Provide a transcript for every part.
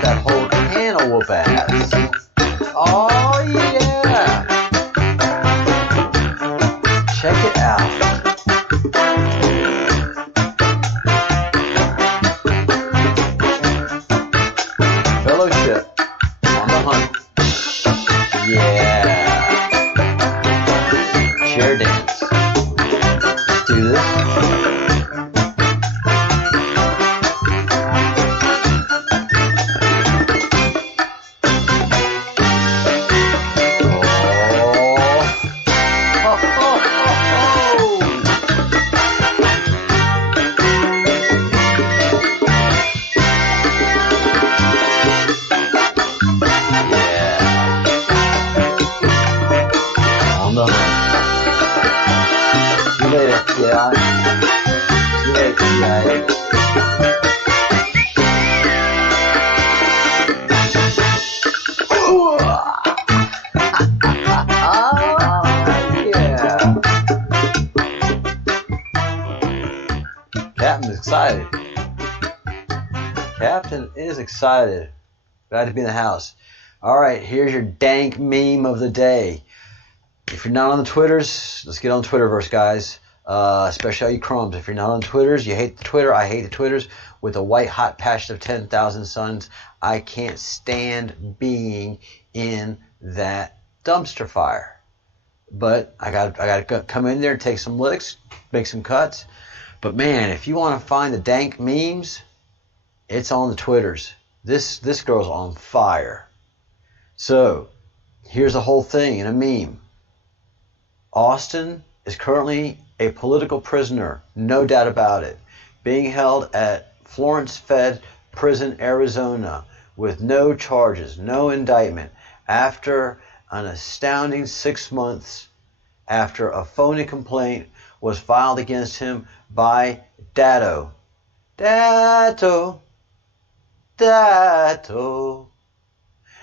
about that whole can of whoop ass. Oh yeah! Check it out. Fellowship on the hunt. Yeah. Chair dance. Let's do this. Captain is excited. Captain is excited. Glad to be in the house. Alright, here's your dank meme of the day. If you're not on the Twitters, let's get on Twitterverse, guys. Especially all you crumbs. If you're not on Twitters, you hate the Twitter. I hate the Twitters. With a white hot passion of 10,000 suns, I can't stand being in that dumpster fire. But I got to come in there and take some licks, make some cuts. But man, if you want to find the dank memes, it's on the Twitters. This girl's on fire. So here's the whole thing in a meme. Austin is currently a political prisoner, no doubt about it, being held at Florence Fed Prison, Arizona, with no charges, no indictment, after an astounding 6 months after a phony complaint was filed against him by Datto,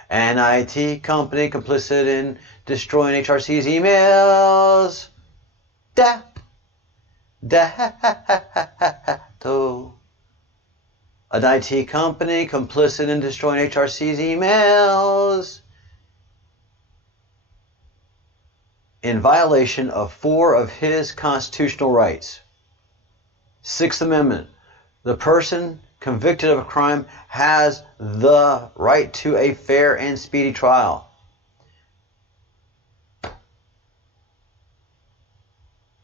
an IT company complicit in destroying HRC's emails. Datto. An IT company complicit in destroying HRC's emails in violation of 4 of his constitutional rights. Sixth Amendment. The person convicted of a crime has the right to a fair and speedy trial.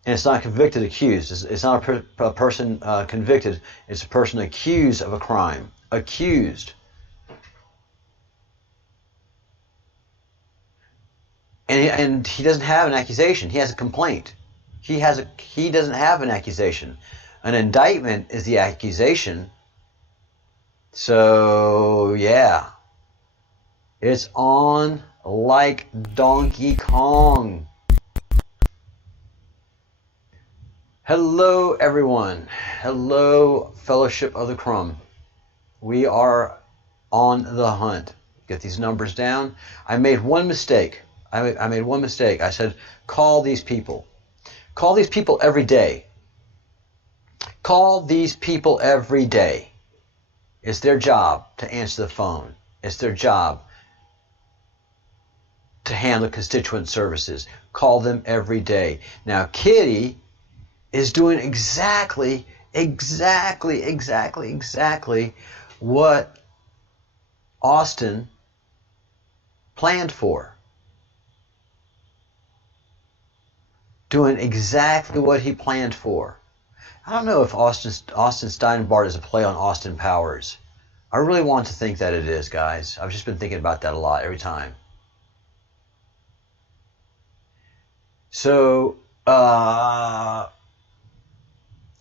And it's not convicted, accused. It's not a person convicted. It's a person accused of a crime. Accused. And he doesn't have an accusation. He has a complaint. He doesn't have an accusation. An indictment is the accusation. So yeah, it's on like Donkey Kong. Hello everyone. Hello Fellowship of the Crumb. We are on the hunt. Get these numbers down. I made one mistake. I made one mistake. I said call these people. Call these people every day. Call these people every day. It's their job to answer the phone. It's their job to handle constituent services. Call them every day. Now, Kitty is doing exactly what Austin planned for. Doing exactly what he planned for. I don't know if Austin Steinbart is a play on Austin Powers. I really want to think that it is, guys. I've just been thinking about that a lot every time. So,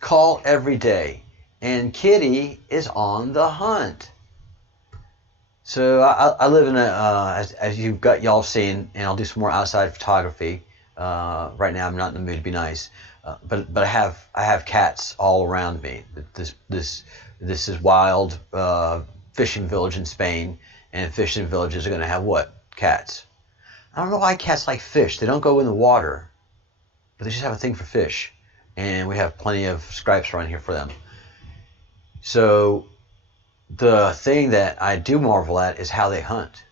call every day. And Kitty is on the hunt. So I live in a, as y'all seen, and I'll do some more outside photography. Right now I'm not in the mood to be nice. But I have cats all around me. This is wild fishing village in Spain, and fishing villages are going to have what? Cats. I don't know why cats like fish. They don't go in the water, but they just have a thing for fish, and we have plenty of stripes around here for them. So The thing that I do marvel at is how they hunt.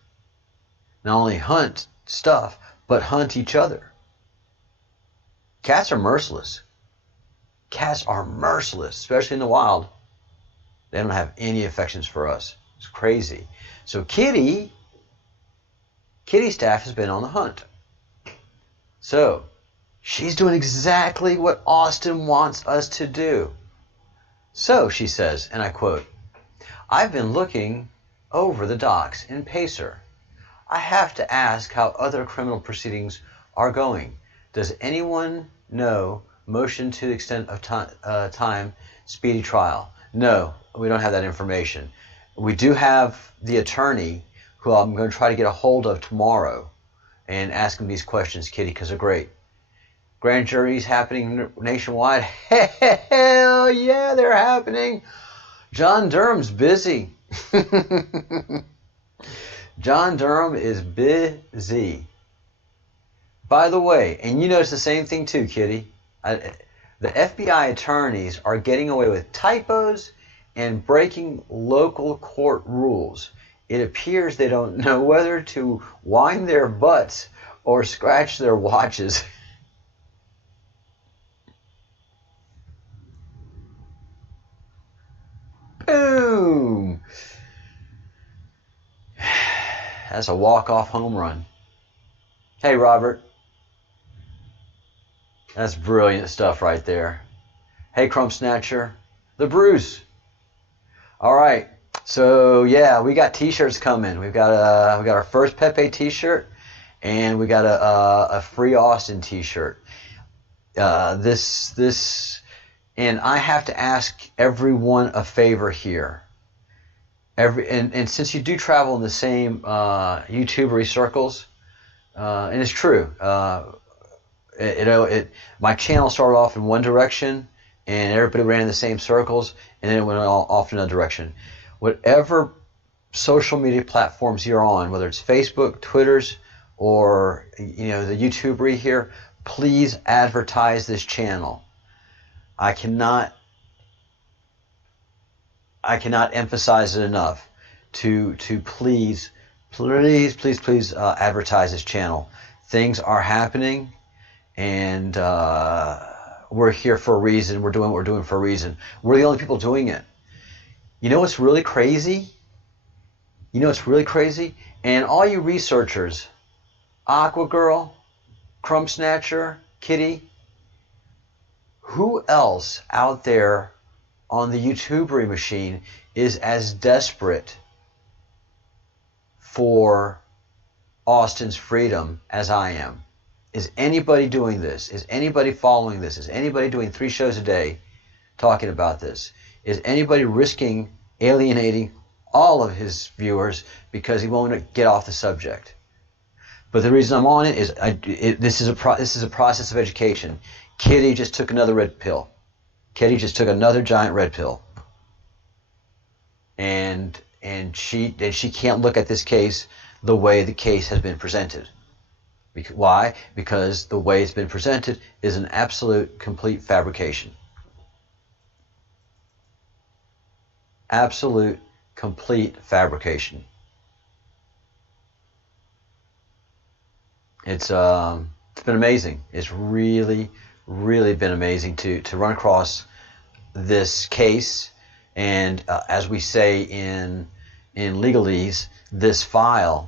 Not only hunt stuff, but hunt each other. Cats are merciless. Cats are merciless, especially in the wild. They don't have any affections for us. It's crazy. So Kitty staff has been on the hunt. So she's doing exactly what Austin wants us to do. So she says, and I quote, "I've been looking over the docs in Pacer. I have to ask how other criminal proceedings are going. Does anyone know motion to the extent of time, speedy trial?" No, we don't have that information. We do have the attorney who I'm going to try to get a hold of tomorrow and ask him these questions, Kitty, because they're great. Grand juries happening nationwide. Hell yeah, they're happening. John Durham's busy. John Durham is busy. By the way, and you notice the same thing too, Kitty. The FBI attorneys are getting away with typos and breaking local court rules. It appears they don't know whether to wind their butts or scratch their watches. Boom! That's a walk-off home run. Hey, Robert. That's brilliant stuff right there. Hey, Crumb Snatcher. The Bruce. All right. So yeah, we got T-shirts coming. We got our first Pepe T-shirt, and we got a free Austin T-shirt. And I have to ask everyone a favor here. And since you do travel in the same YouTubery circles, and it's true. My channel started off in one direction, and everybody ran in the same circles, and then it went off in another direction. Whatever social media platforms you're on, whether it's Facebook, Twitter's, or the YouTubery here, please advertise this channel. I cannot emphasize it enough to please advertise this channel. Things are happening. And we're here for a reason. We're doing what we're doing for a reason. We're the only people doing it. You know what's really crazy? And all you researchers, Aqua Girl, Crumb Snatcher, Kitty, who else out there on the YouTubery machine is as desperate for Austin's freedom as I am? Is anybody doing this? Is anybody following this? Is anybody doing 3 shows a day talking about this? Is anybody risking alienating all of his viewers because he won't get off the subject? But the reason I'm on it is this is a process of education. Kitty just took another red pill. Kitty just took another giant red pill. And she can't look at this case the way the case has been presented. Why? Because the way it's been presented is an absolute, complete fabrication. Absolute, complete fabrication. It's been amazing. It's really, really been amazing to run across this case, and as we say in legalese, this file.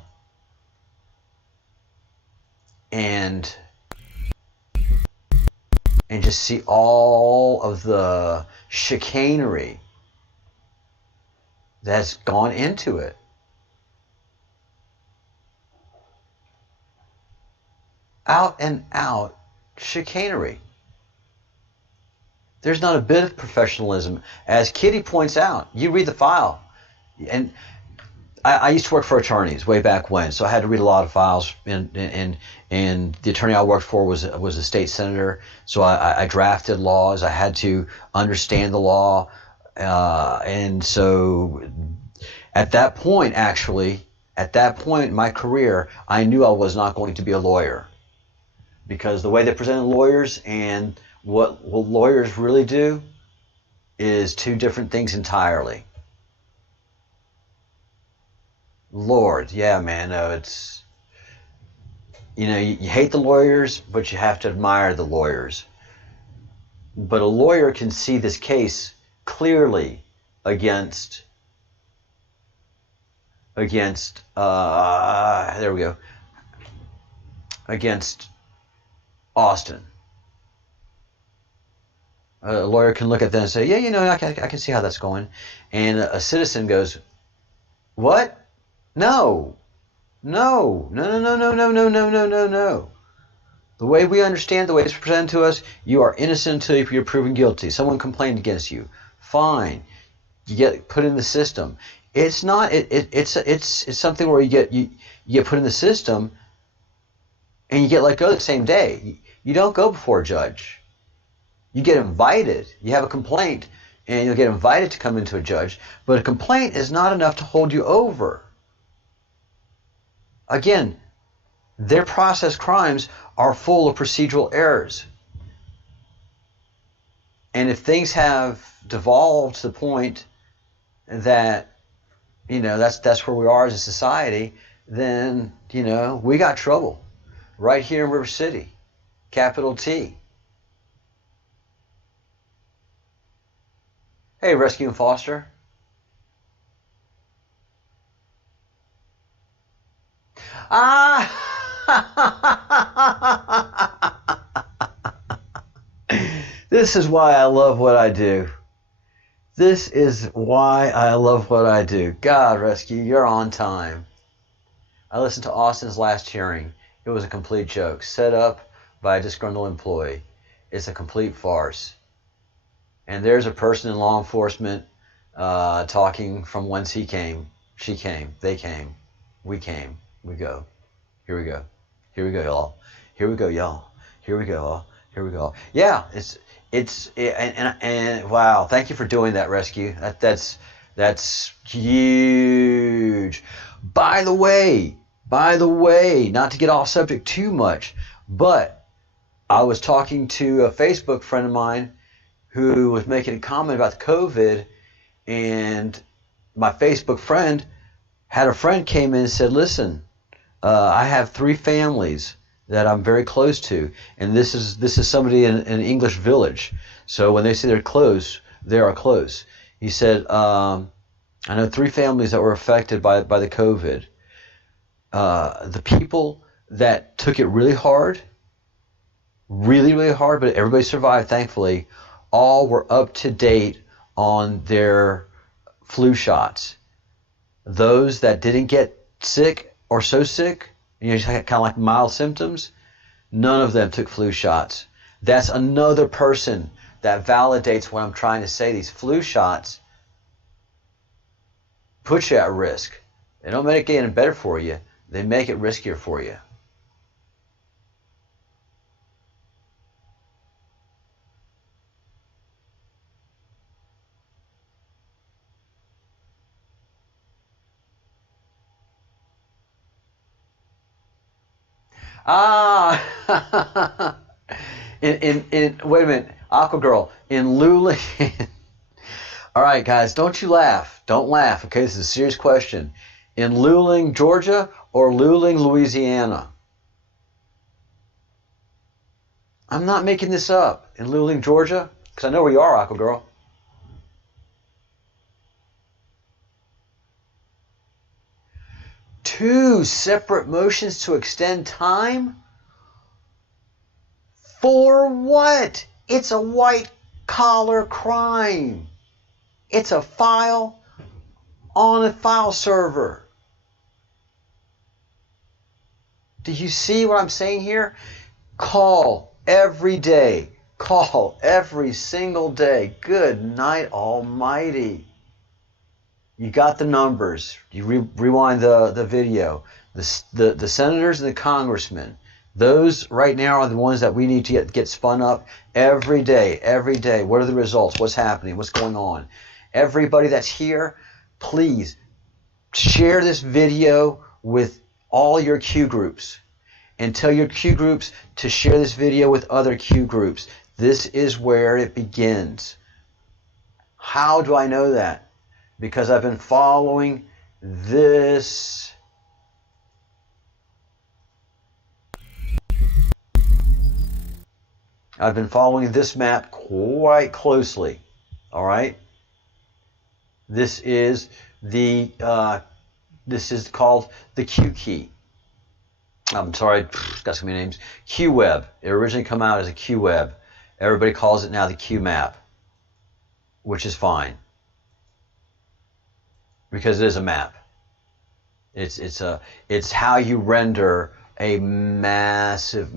And just see all of the chicanery that's gone into it. Out and out chicanery. There's not a bit of professionalism. As Kitty points out, you read the file, and I used to work for attorneys way back when, so I had to read a lot of files. And the attorney I worked for was a state senator, so I drafted laws. I had to understand the law, and so at that point in my career, I knew I was not going to be a lawyer, because the way they presented lawyers and what lawyers really do is 2 different things entirely. Lord, yeah, man. No, it's, you hate the lawyers, but you have to admire the lawyers. But a lawyer can see this case clearly against there we go, against Austin. A lawyer can look at that and say, yeah, I can see how that's going. And a citizen goes, what? No. No. No, no, no, no, no, no, no, no, no. The way we understand, the way it's presented to us, you are innocent until you're proven guilty. Someone complained against you. Fine. You get put in the system. It's not. It's something where you get put in the system, and you get let go the same day. You don't go before a judge. You get invited. You have a complaint, and you'll get invited to come into a judge. But a complaint is not enough to hold you over. Again, their process crimes are full of procedural errors. And if things have devolved to the point that, that's where we are as a society, then, we got trouble right here in River City, capital T. Hey, Rescue and Foster. This is why I love what I do. This is why I love what I do. God, Rescue, you're on time. I listened to Austin's last hearing. It was a complete joke, set up by a disgruntled employee. It's a complete farce. And there's a person in law enforcement talking from whence he came, she came, they came, we came, we go. Here we go. Here we go, y'all. Here we go, y'all. Here we go, y'all. Here we go. Yeah, and wow, thank you for doing that, Rescue. That's huge. By the way, not to get off subject too much, but I was talking to a Facebook friend of mine who was making a comment about the COVID, and my Facebook friend had a friend came in and said, listen, I have 3 families that I'm very close to, and this is somebody in an English village. So when they say they're close, they are close. He said, I know 3 families that were affected by the COVID. The people that took it really hard, but everybody survived, thankfully, all were up to date on their flu shots. Those that didn't get sick or so sick, just kind of like mild symptoms, none of them took flu shots. That's another person that validates what I'm trying to say. These flu shots put you at risk. They don't make it any better for you. They make it riskier for you. In wait a minute, Aqua Girl, in Luling. All right, guys, don't you laugh. Don't laugh, okay? This is a serious question. In Luling, Georgia, or Luling, Louisiana? I'm not making this up. In Luling, Georgia, because I know where you are, Aqua Girl. Two separate motions to extend time? For what? It's a white-collar crime. It's a file on a file server. Do you see what I'm saying here? Call every day. Call every single day. Good night, Almighty. You got the numbers. You rewind the video. The senators and the congressmen. Those right now are the ones that we need to get spun up every day. Every day. What are the results? What's happening? What's going on? Everybody that's here, please share this video with all your Q groups. And tell your Q groups to share this video with other Q groups. This is where it begins. How do I know that? Because I've been following this I've been following this map quite closely. All right. This is called the Q key. I'm sorry, got so many names. Q web. It originally came out as a Q web. Everybody calls it now the Q map, which is fine because it is a map. It's how you render a massive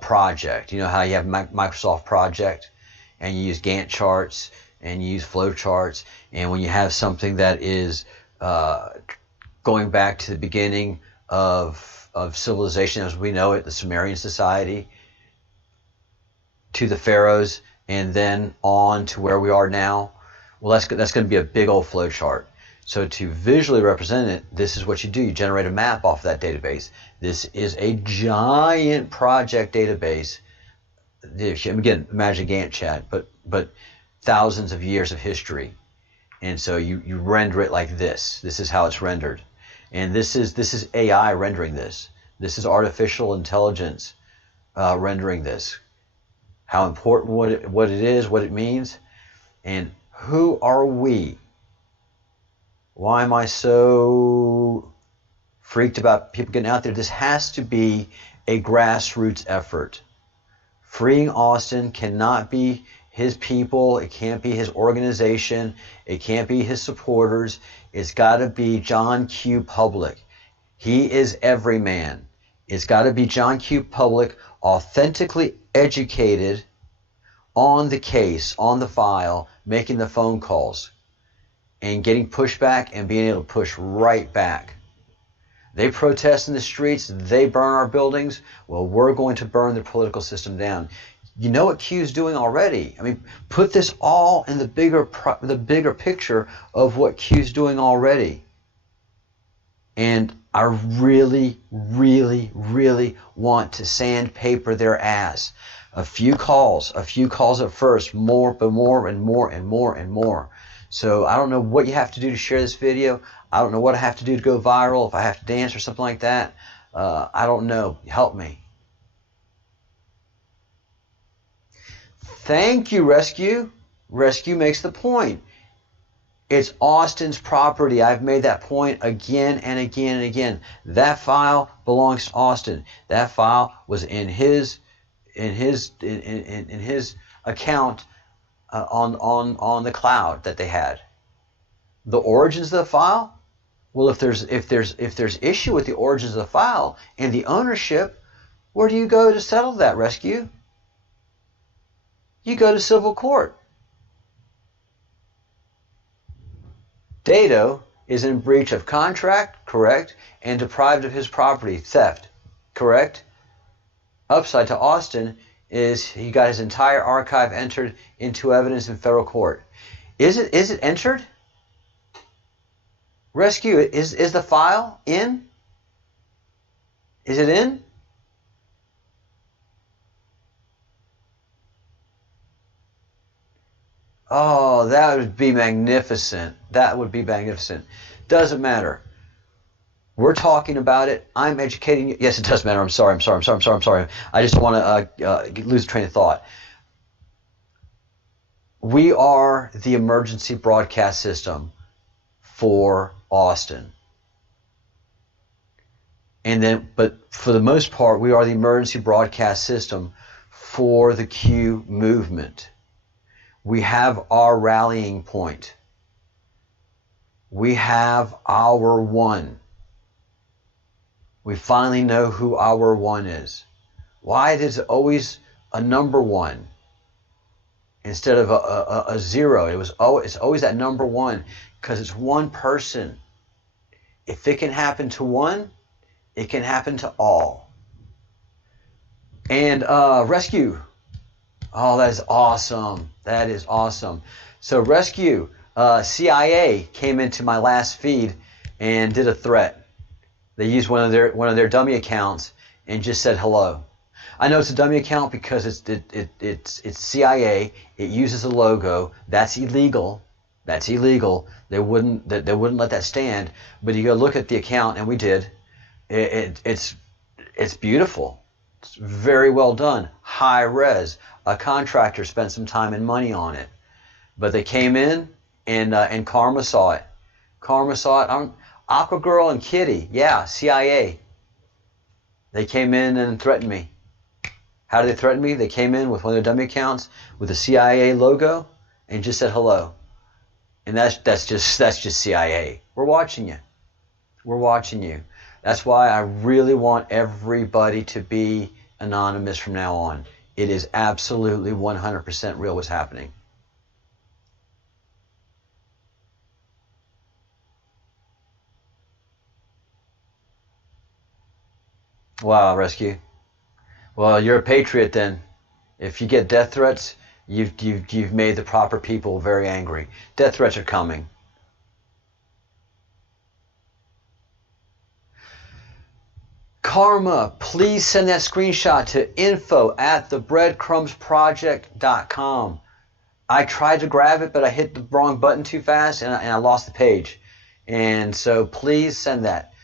project. You know how you have Microsoft Project and you use Gantt charts and you use flow charts, and when you have something that is going back to the beginning of civilization as we know it, the Sumerian society, to the pharaohs, and then on to where we are now, well, that's going to be a big old flow chart. So to visually represent it, this is what you do. You generate a map off of that database. This is a giant project database. Again, imagine Gantt chat, but thousands of years of history. And so you render it like this. This is how it's rendered. And this is AI rendering this. This is artificial intelligence rendering this. How important what it is, what it means, and who are we? Why am I so freaked about people getting out there? This has to be a grassroots effort. Freeing Austin cannot be his people. It can't be his organization. It can't be his supporters. It's got to be John Q. Public. He is Everyman. It's got to be John Q. Public, authentically educated on the case, on the file, making the phone calls, and getting pushback and being able to push right back. They protest in the streets, they burn our buildings, well, we're going to burn the political system down. You know what Q's doing already. I mean, put this all in the bigger picture of what Q's doing already. And I really want to sandpaper their ass. A few calls at first, but more and more. So I don't know what you have to do to share this video. I don't know what I have to do to go viral, if I have to dance or something like that. I don't know. Help me. Thank you, Rescue. Rescue makes the point. It's Austin's property. I've made that point again and again. That file belongs to Austin. That file was in his account on the cloud that they had. The origins of the file? Well, if there's issue with the origins of the file and the ownership, where do you go to settle that, Rescue? You go to civil court. Dado is in breach of contract, correct, and deprived of his property, theft, correct. Upside to Austin is he got his entire archive entered into evidence in federal court. Is it entered? Rescue, is the file in? Is it in? Oh, that would be magnificent. That would be magnificent. Doesn't matter. We're talking about it. I'm educating you. Yes, it does matter. I'm sorry. I just want to lose train of thought. We are the emergency broadcast system for Austin. But for the most part, we are the emergency broadcast system for the Q movement. We have our rallying point. We have our one. We finally know who our one is. Why is it always a number one instead of a zero? It's always that number one because it's one person. If it can happen to one, it can happen to all. And Rescue. Oh, that is awesome. That is awesome. So Rescue, CIA came into my last feed and did a threat. They used one of their dummy accounts and just said hello. I know it's a dummy account because it's CIA. It uses a logo. That's illegal. That's illegal. They wouldn't let that stand. But you go look at the account, and we did. It's beautiful. It's very well done. High res. A contractor spent some time and money on it. But they came in, and Karma saw it. Karma saw it. Aqua Girl and Kitty. Yeah, CIA. They came in and threatened me. How did they threaten me? They came in with one of their dummy accounts with the CIA logo and just said hello. And that's just CIA. We're watching you. We're watching you. That's why I really want everybody to be anonymous from now on. It is absolutely 100% real what's happening. Wow, Rescue. Well, you're a patriot then. If you get death threats, you've made the proper people very angry. Death threats are coming. Karma, please send that screenshot to info@thebreadcrumbsproject.com. I tried to grab it, but I hit the wrong button too fast, and I lost the page. And so please send that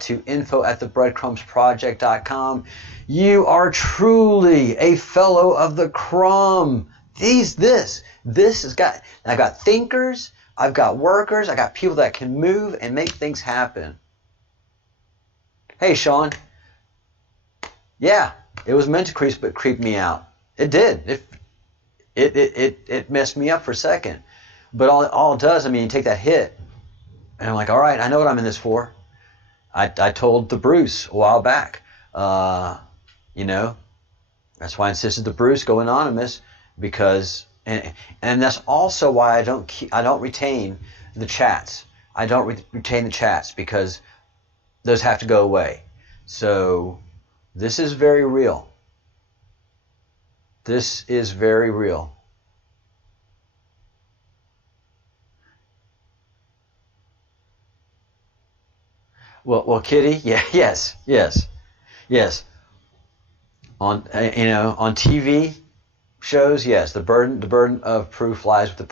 to info@thebreadcrumbsproject.com. You are truly a fellow of the crumb. This has got, I've got thinkers, I've got workers, I got people that can move and make things happen. Hey, Sean. Yeah, it was meant to creep me out. It did. It messed me up for a second. But all it does, I mean, you take that hit, and I'm like, all right, I know what I'm in this for. I told the Bruce a while back, you know, that's why I insisted the Bruce go anonymous, because, and that's also why I don't retain the chats. I don't retain the chats because those have to go away. So this is very real. This is very real. Well, Kitty, yeah, yes. On on TV shows, yes, the burden of proof lies with the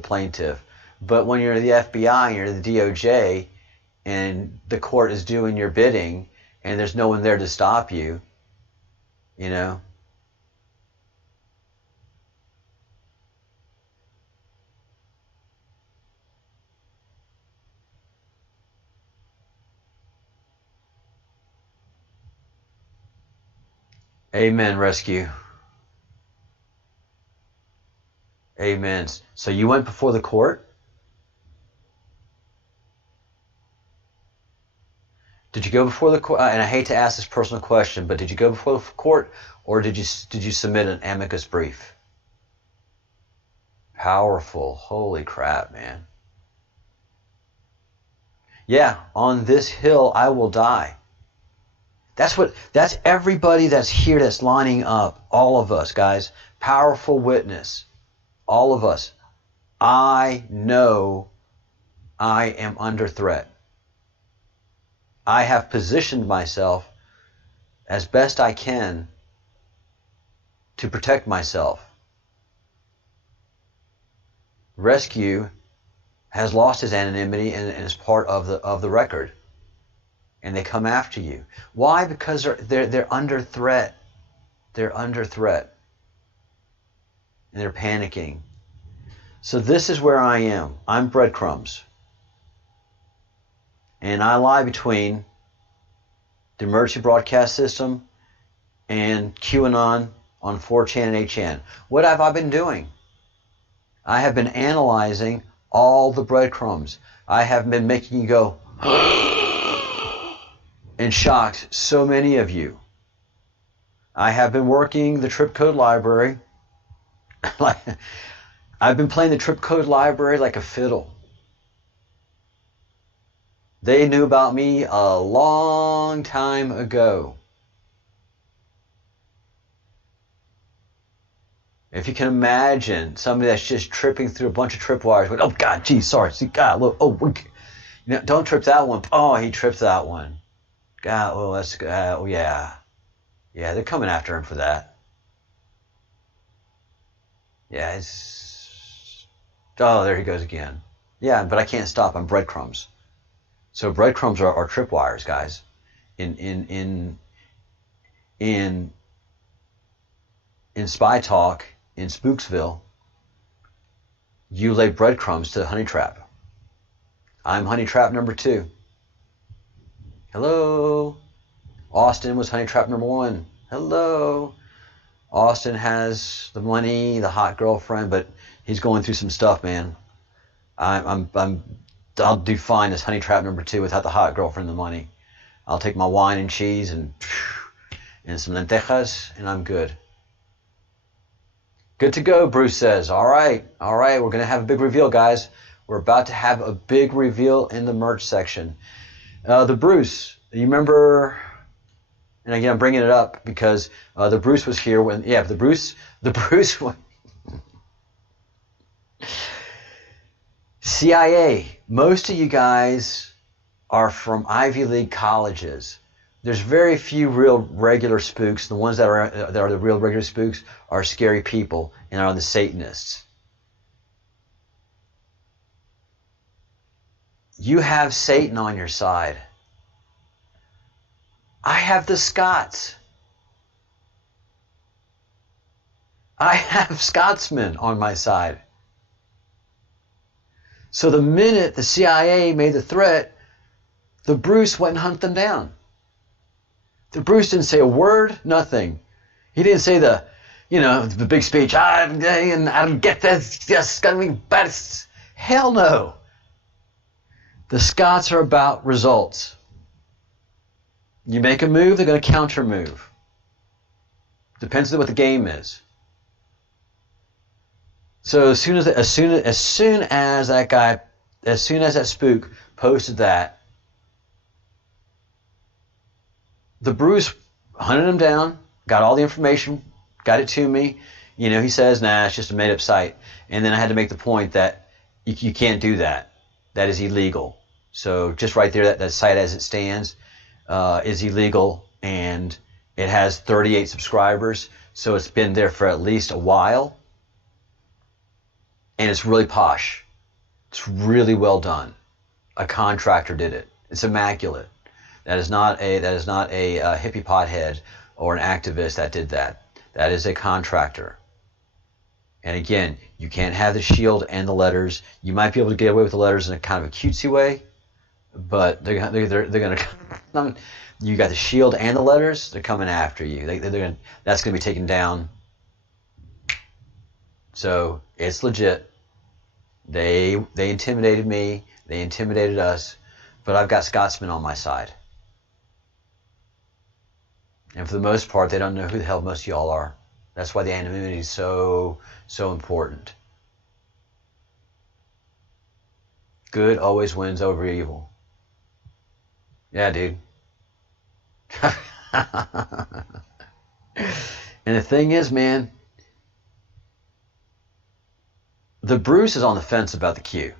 plaintiff. But when you're the FBI and you're the DOJ, and the court is doing your bidding, and there's no one there to stop you, you know. Amen, Rescue. Amen. So you went before the court? Did you go before the court? And I hate to ask this personal question, but did you go before the court, or did you submit an amicus brief? Powerful. Holy crap, man. Yeah, on this hill I will die. That's everybody that's here that's lining up. All of us, guys. Powerful witness. All of us. I know I am under threat. I have positioned myself as best I can to protect myself. Rescue has lost his anonymity and is part of the record. And they come after you. Why? Because they're under threat. They're under threat. And they're panicking. So this is where I am. I'm Breadcrumbs. And I lie between the emergency broadcast system and QAnon on 4chan and 8chan. What have I been doing? I have been analyzing all the breadcrumbs. I have been making you go and shocked so many of you. I have been working the trip code library. I've been playing the trip code library like a fiddle. They knew about me a long time ago. If you can imagine somebody that's just tripping through a bunch of tripwires, oh God, geez, sorry, see, God, look, oh, don't trip that one. Oh, he tripped that one. God, oh, that's, oh yeah, they're coming after him for that. Yeah, oh, there he goes again. Yeah, but I can't stop. I'm breadcrumbs. So breadcrumbs are tripwires, guys. In in spy talk in Spooksville, you lay breadcrumbs to the honey trap. I'm honey trap number 2. Hello. Austin was honey trap number 1. Hello. Austin has the money, the hot girlfriend, but he's going through some stuff, man. I'll do fine as honey trap number 2 without the hot girlfriend and the money. I'll take my wine and cheese and some lentejas, and I'm good. Good to go, Bruce says. All right, we're going to have a big reveal, guys. We're about to have a big reveal in the merch section. The Bruce, you remember, and again, I'm bringing it up because the Bruce was here when, the Bruce, CIA, most of you guys are from Ivy League colleges. There's very few real regular spooks. The ones that are the real regular spooks are scary people and are the Satanists. You have Satan on your side. I have the Scots. I have Scotsmen on my side. So the minute the CIA made the threat, the Bruce went and hunted them down. The Bruce didn't say a word, nothing. He didn't say the big speech, I don't get this, just gonna be best. Hell no. The Scots are about results. You make a move, they're going to counter move. Depends on what the game is. So as soon as that spook posted that, the Bruce hunted him down, got all the information, got it to me. He says, nah, it's just a made-up site. And then I had to make the point that you can't do that. That is illegal. So just right there, that site as it stands is illegal, and it has 38 subscribers. So it's been there for at least a while. And it's really posh. It's really well done. A contractor did it. It's immaculate. That is not a hippie pothead or an activist that did that. That is a contractor. And again, you can't have the shield and the letters. You might be able to get away with the letters in a kind of a cutesy way, but they're gonna. You got the shield and the letters. They're coming after you. That's gonna be taken down. So it's legit. They intimidated me. They intimidated us, but I've got Scotsmen on my side. And for the most part, they don't know who the hell most of y'all are. That's why the anonymity is so important. Good always wins over evil. Yeah, dude. And the thing is, man, the Bruce is on the fence about the Q.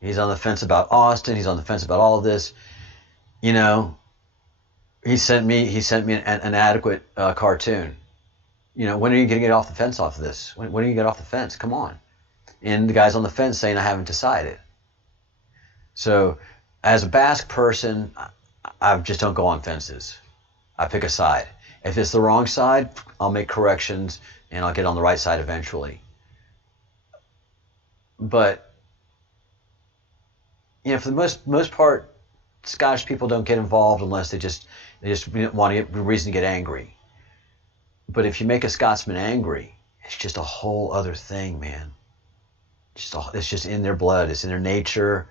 He's on the fence about Austin. He's on the fence about all of this. He sent me an adequate cartoon. When are you going to get off the fence off of this? When are you going to get off the fence? Come on. And the guy's on the fence saying, I haven't decided. So as a Basque person, I just don't go on fences. I pick a side. If it's the wrong side, I'll make corrections and I'll get on the right side eventually. But, for the most part, Scottish people don't get involved unless they just want to get a reason to get angry. But if you make a Scotsman angry, it's just a whole other thing, man. It's just in their blood. It's in their nature.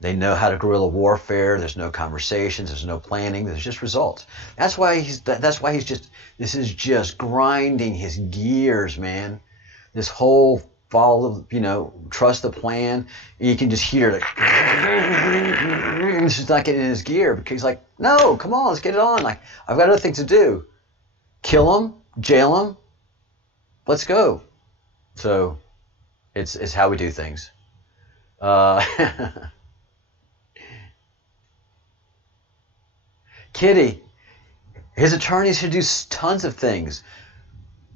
They know how to guerrilla warfare. There's no conversations. There's no planning. There's just results. This is just grinding his gears, man. This whole trust the plan. You can just hear it. It's just not getting in his gear because he's like, no, come on, let's get it on. Like, I've got other things to do. Kill him, jail him. Let's go. So, it's how we do things. Kitty, his attorneys should do tons of things.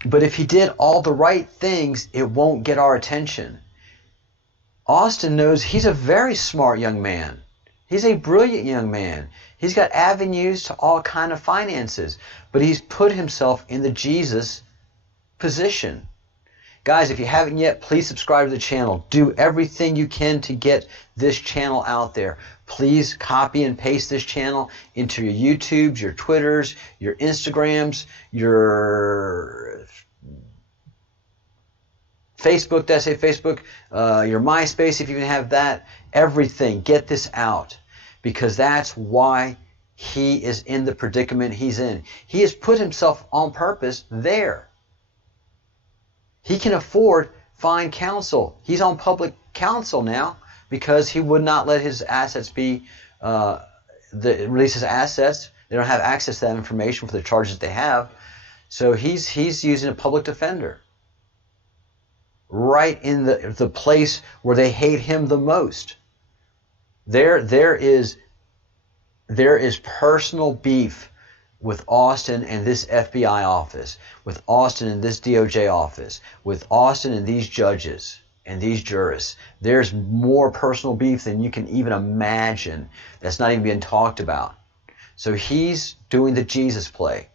But if he did all the right things, it won't get our attention. Austin knows he's a very smart young man. He's a brilliant young man. He's got avenues to all kind of finances, but he's put himself in the Jesus position. Guys, if you haven't yet, please subscribe to the channel. Do everything you can to get this channel out there. Please copy and paste this channel into your YouTubes, your Twitters, your Instagrams, your Facebook, did I say Facebook? Your MySpace, if you can have that. Everything. Get this out. Because that's why he is in the predicament he's in. He has put himself on purpose there. He can afford fine counsel. He's on public counsel now because he would not let his assets be, release his assets. They don't have access to that information for the charges they have. So he's using a public defender. Right in the place where they hate him the most. There is personal beef with Austin and this FBI office, with Austin and this DOJ office, with Austin and these judges and these jurists. There's more personal beef than you can even imagine that's not even being talked about. So he's doing the Jesus play.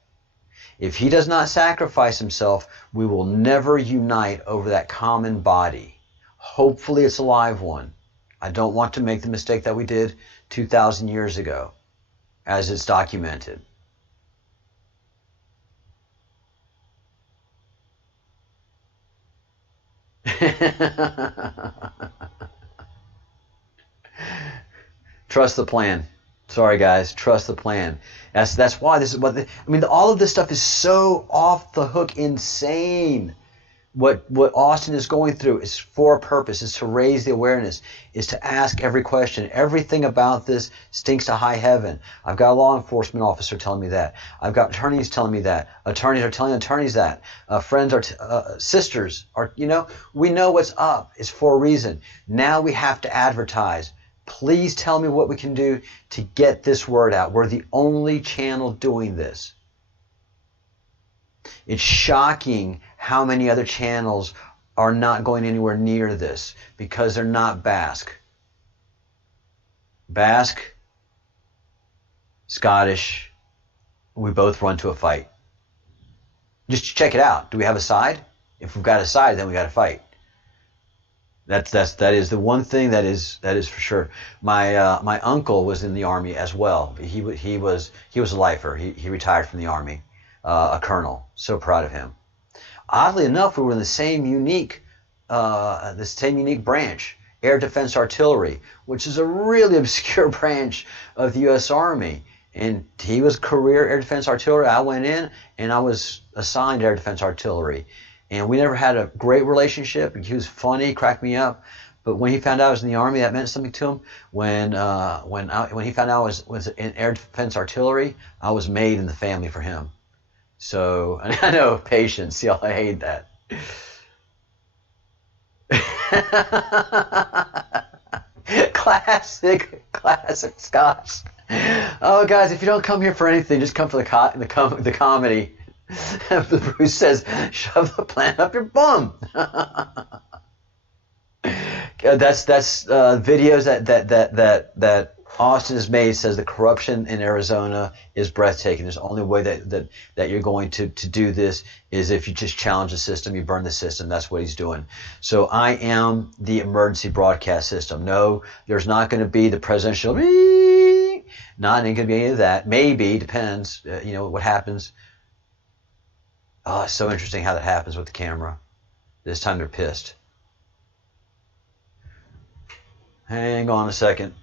If he does not sacrifice himself, we will never unite over that common body. Hopefully it's a live one. I don't want to make the mistake that we did 2,000 years ago, as it's documented. Trust the plan. Sorry guys, trust the plan. That's why this is what all of this stuff is so off the hook insane. What Austin is going through is for a purpose, is to raise the awareness, is to ask every question. Everything about this stinks to high heaven. I've got a law enforcement officer telling me that. I've got attorneys telling me that. Attorneys are telling attorneys that. Friends are, sisters are, we know what's up. It's for a reason. Now we have to advertise. Please tell me what we can do to get this word out. We're the only channel doing this. It's shocking how many other channels are not going anywhere near this because they're not Basque. Basque, Scottish, we both run to a fight. Just check it out. Do we have a side? If we've got a side, then we got to fight. That is the one thing that is for sure. My uncle was in the Army as well. He was a lifer. He retired from the Army, a colonel. So proud of him. Oddly enough, we were in the same unique branch, Air Defense Artillery, which is a really obscure branch of the U.S. Army. And he was career Air Defense Artillery. I went in and I was assigned Air Defense Artillery. And we never had a great relationship. He was funny, cracked me up. But when he found out I was in the Army, that meant something to him. When he found out I was in Air Defense Artillery, I was made in the family for him. So, and I know patience. See, I hate that. Classic Scotch. Oh, guys, if you don't come here for anything, just come for the comedy. Bruce says, "Shove the plant up your bum." That's videos that Austin has made. Says the corruption in Arizona is breathtaking. There's the only way that you're going to do this is if you just challenge the system, you burn the system. That's what he's doing. So I am the emergency broadcast system. No, there's not going to be the presidential. Not going to be any of that. Maybe, depends. What happens. Oh, it's so interesting how that happens with the camera. This time they're pissed. Hang on a second.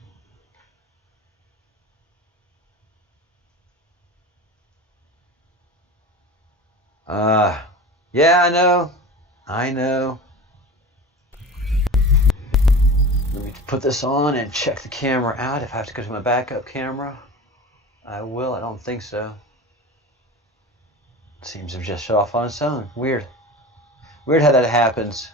Yeah, I know. Let me put this on and check the camera out. If I have to go to my backup camera, I will. I don't think so. Seems to have just shut off on its own. Weird how that happens.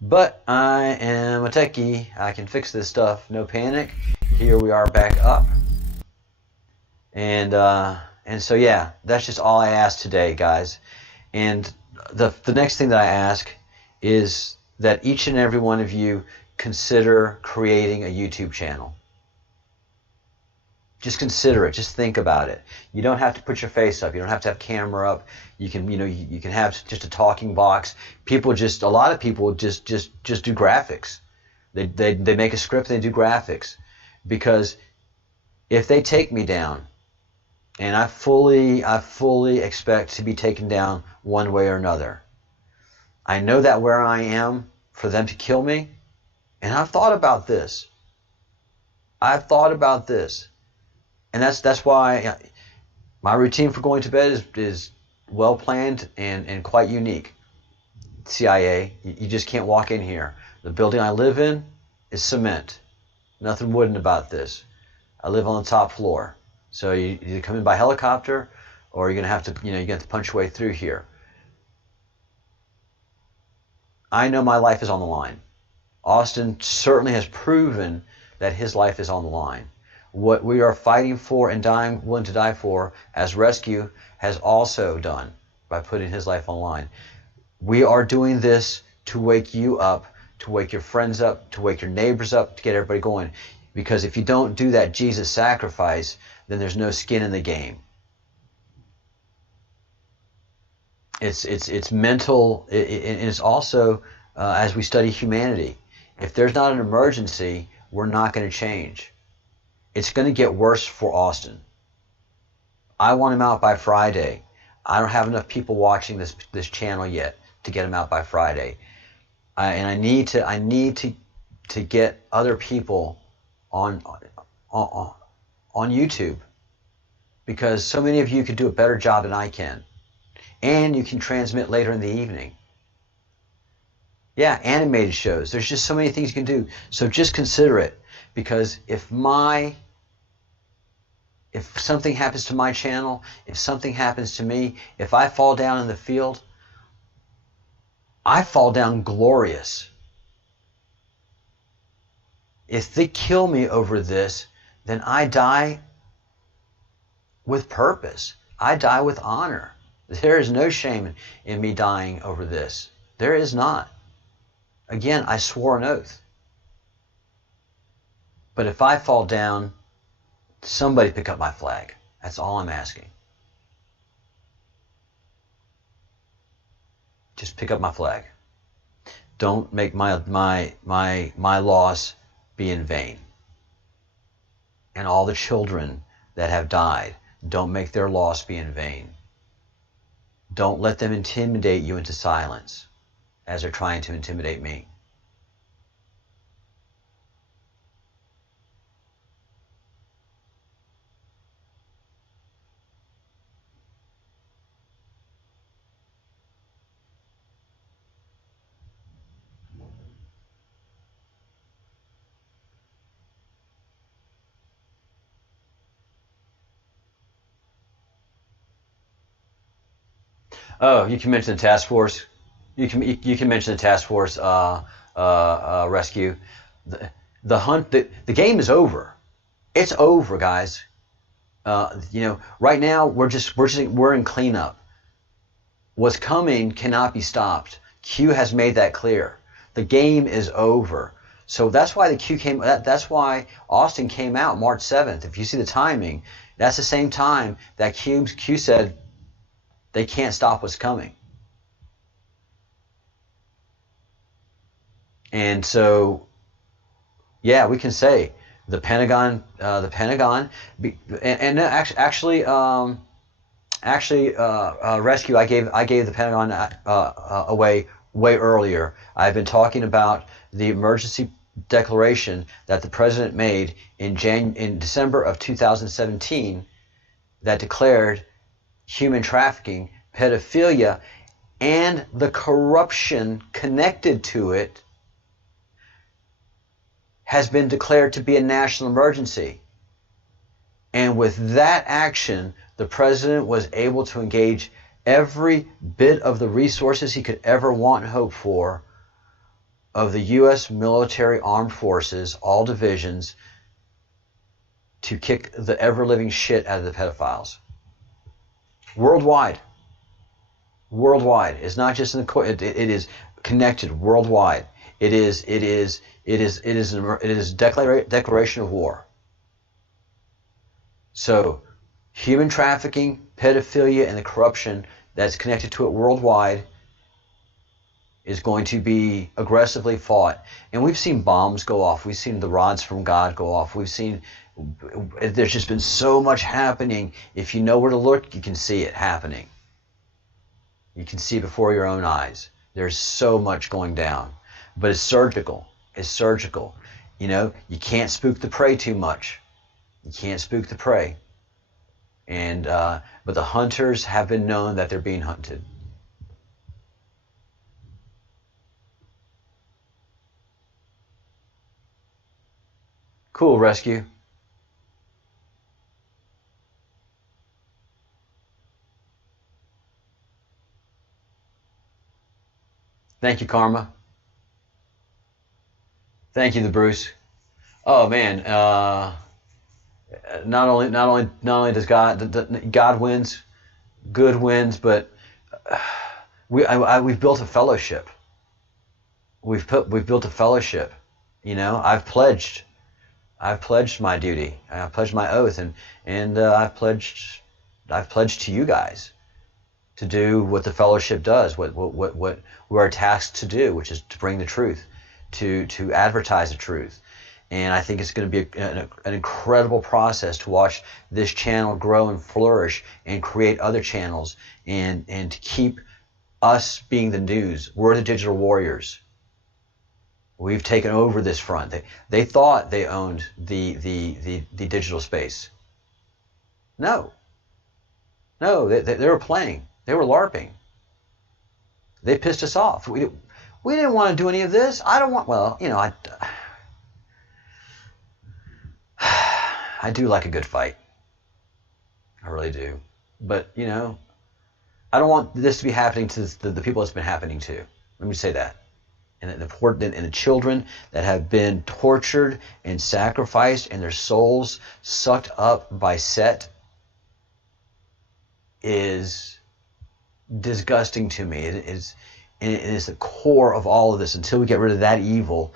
But I am a techie. I can fix this stuff. No panic. Here we are back up. And so yeah, that's just all I ask today, guys. And the next thing that I ask is that each and every one of you consider creating a YouTube channel. Just consider it. Just think about it. You don't have to put your face up. You don't have to have camera up. You can, you can have just a talking box. A lot of people just do graphics. They make a script and they do graphics, because if they take me down, and I fully expect to be taken down one way or another. I know that where I am for them to kill me, and I've thought about this. And that's why my routine for going to bed is well planned and quite unique. CIA, you just can't walk in here. The building I live in is cement. Nothing wooden about this. I live on the top floor. So you either come in by helicopter, or you're gonna have to, you're gonna have to punch your way through here. I know my life is on the line. Austin certainly has proven that his life is on the line. What we are fighting for and willing to die for as Rescue has also done by putting his life on the line. We are doing this to wake you up, to wake your friends up, to wake your neighbors up, to get everybody going. Because if you don't do that Jesus sacrifice, then there's no skin in the game. It's mental, and it's also as we study humanity. If there's not an emergency, we're not going to change. It's going to get worse for Austin. I want him out by Friday. I don't have enough people watching this channel yet to get him out by Friday. And I need to get other people on YouTube, because so many of you could do a better job than I can, and you can transmit later in the evening. Yeah, animated shows. There's just so many things you can do. So just consider it, because if something happens to my channel, if something happens to me, if I fall down in the field, I fall down glorious. If they kill me over this, then I die with purpose. I die with honor. There is no shame in me dying over this. There is not. Again, I swore an oath. But if I fall down, somebody pick up my flag. That's all I'm asking. Just pick up my flag. Don't make my loss be in vain. And all the children that have died, don't make their loss be in vain. Don't let them intimidate you into silence as they're trying to intimidate me. Oh, you can mention the task force. You can mention the task force rescue. The hunt. The game is over. It's over, guys. Right now we're in cleanup. What's coming cannot be stopped. Q has made that clear. The game is over. So that's why the Q came. That's why Austin came out March 7th. If you see the timing, that's the same time that Q said they can't stop what's coming. And so, yeah, we can say the Pentagon, rescue. I gave the Pentagon away way earlier. I've been talking about the emergency declaration that the president made in December of 2017 that declared human trafficking, pedophilia, and the corruption connected to it has been declared to be a national emergency. And with that action, the president was able to engage every bit of the resources he could ever want and hope for of the U.S. military armed forces, all divisions, to kick the ever-living shit out of the pedophiles. Worldwide. Worldwide. It's not just in the court. It is connected worldwide. It is declaration of war. So human trafficking, pedophilia, and the corruption that's connected to it worldwide is going to be aggressively fought. And we've seen bombs go off. We've seen the rods from God go off. We've seen, there's just been so much happening. If you know where to look, you can see it happening. You can see before your own eyes. There's so much going down. But it's surgical. It's surgical. You know, you can't spook the prey too much. You can't spook the prey. And but the hunters have been known that they're being hunted. Cool, Rescue. Thank you, Karma. Thank you, the Bruce. Oh man, not only does God wins, good wins, but we've built a fellowship. We've built a fellowship. You know, I've pledged my duty. I've pledged my oath, and I've pledged to you guys to do what the fellowship does, what we're tasked to do, which is to bring the truth, to advertise the truth. And I think it's going to be an incredible process to watch this channel grow and flourish and create other channels and to keep us being the news. We're the digital warriors. We've taken over this front. They thought they owned the digital space. No, they were playing. They were LARPing. They pissed us off. We didn't want to do any of this. I don't want. Well, you know, I do like a good fight. I really do. But you know, I don't want this to be happening to the people it's been happening to. Let me say that. And the children that have been tortured and sacrificed and their souls sucked up by Set is disgusting to me. It is the core of all of this. Until we get rid of that evil,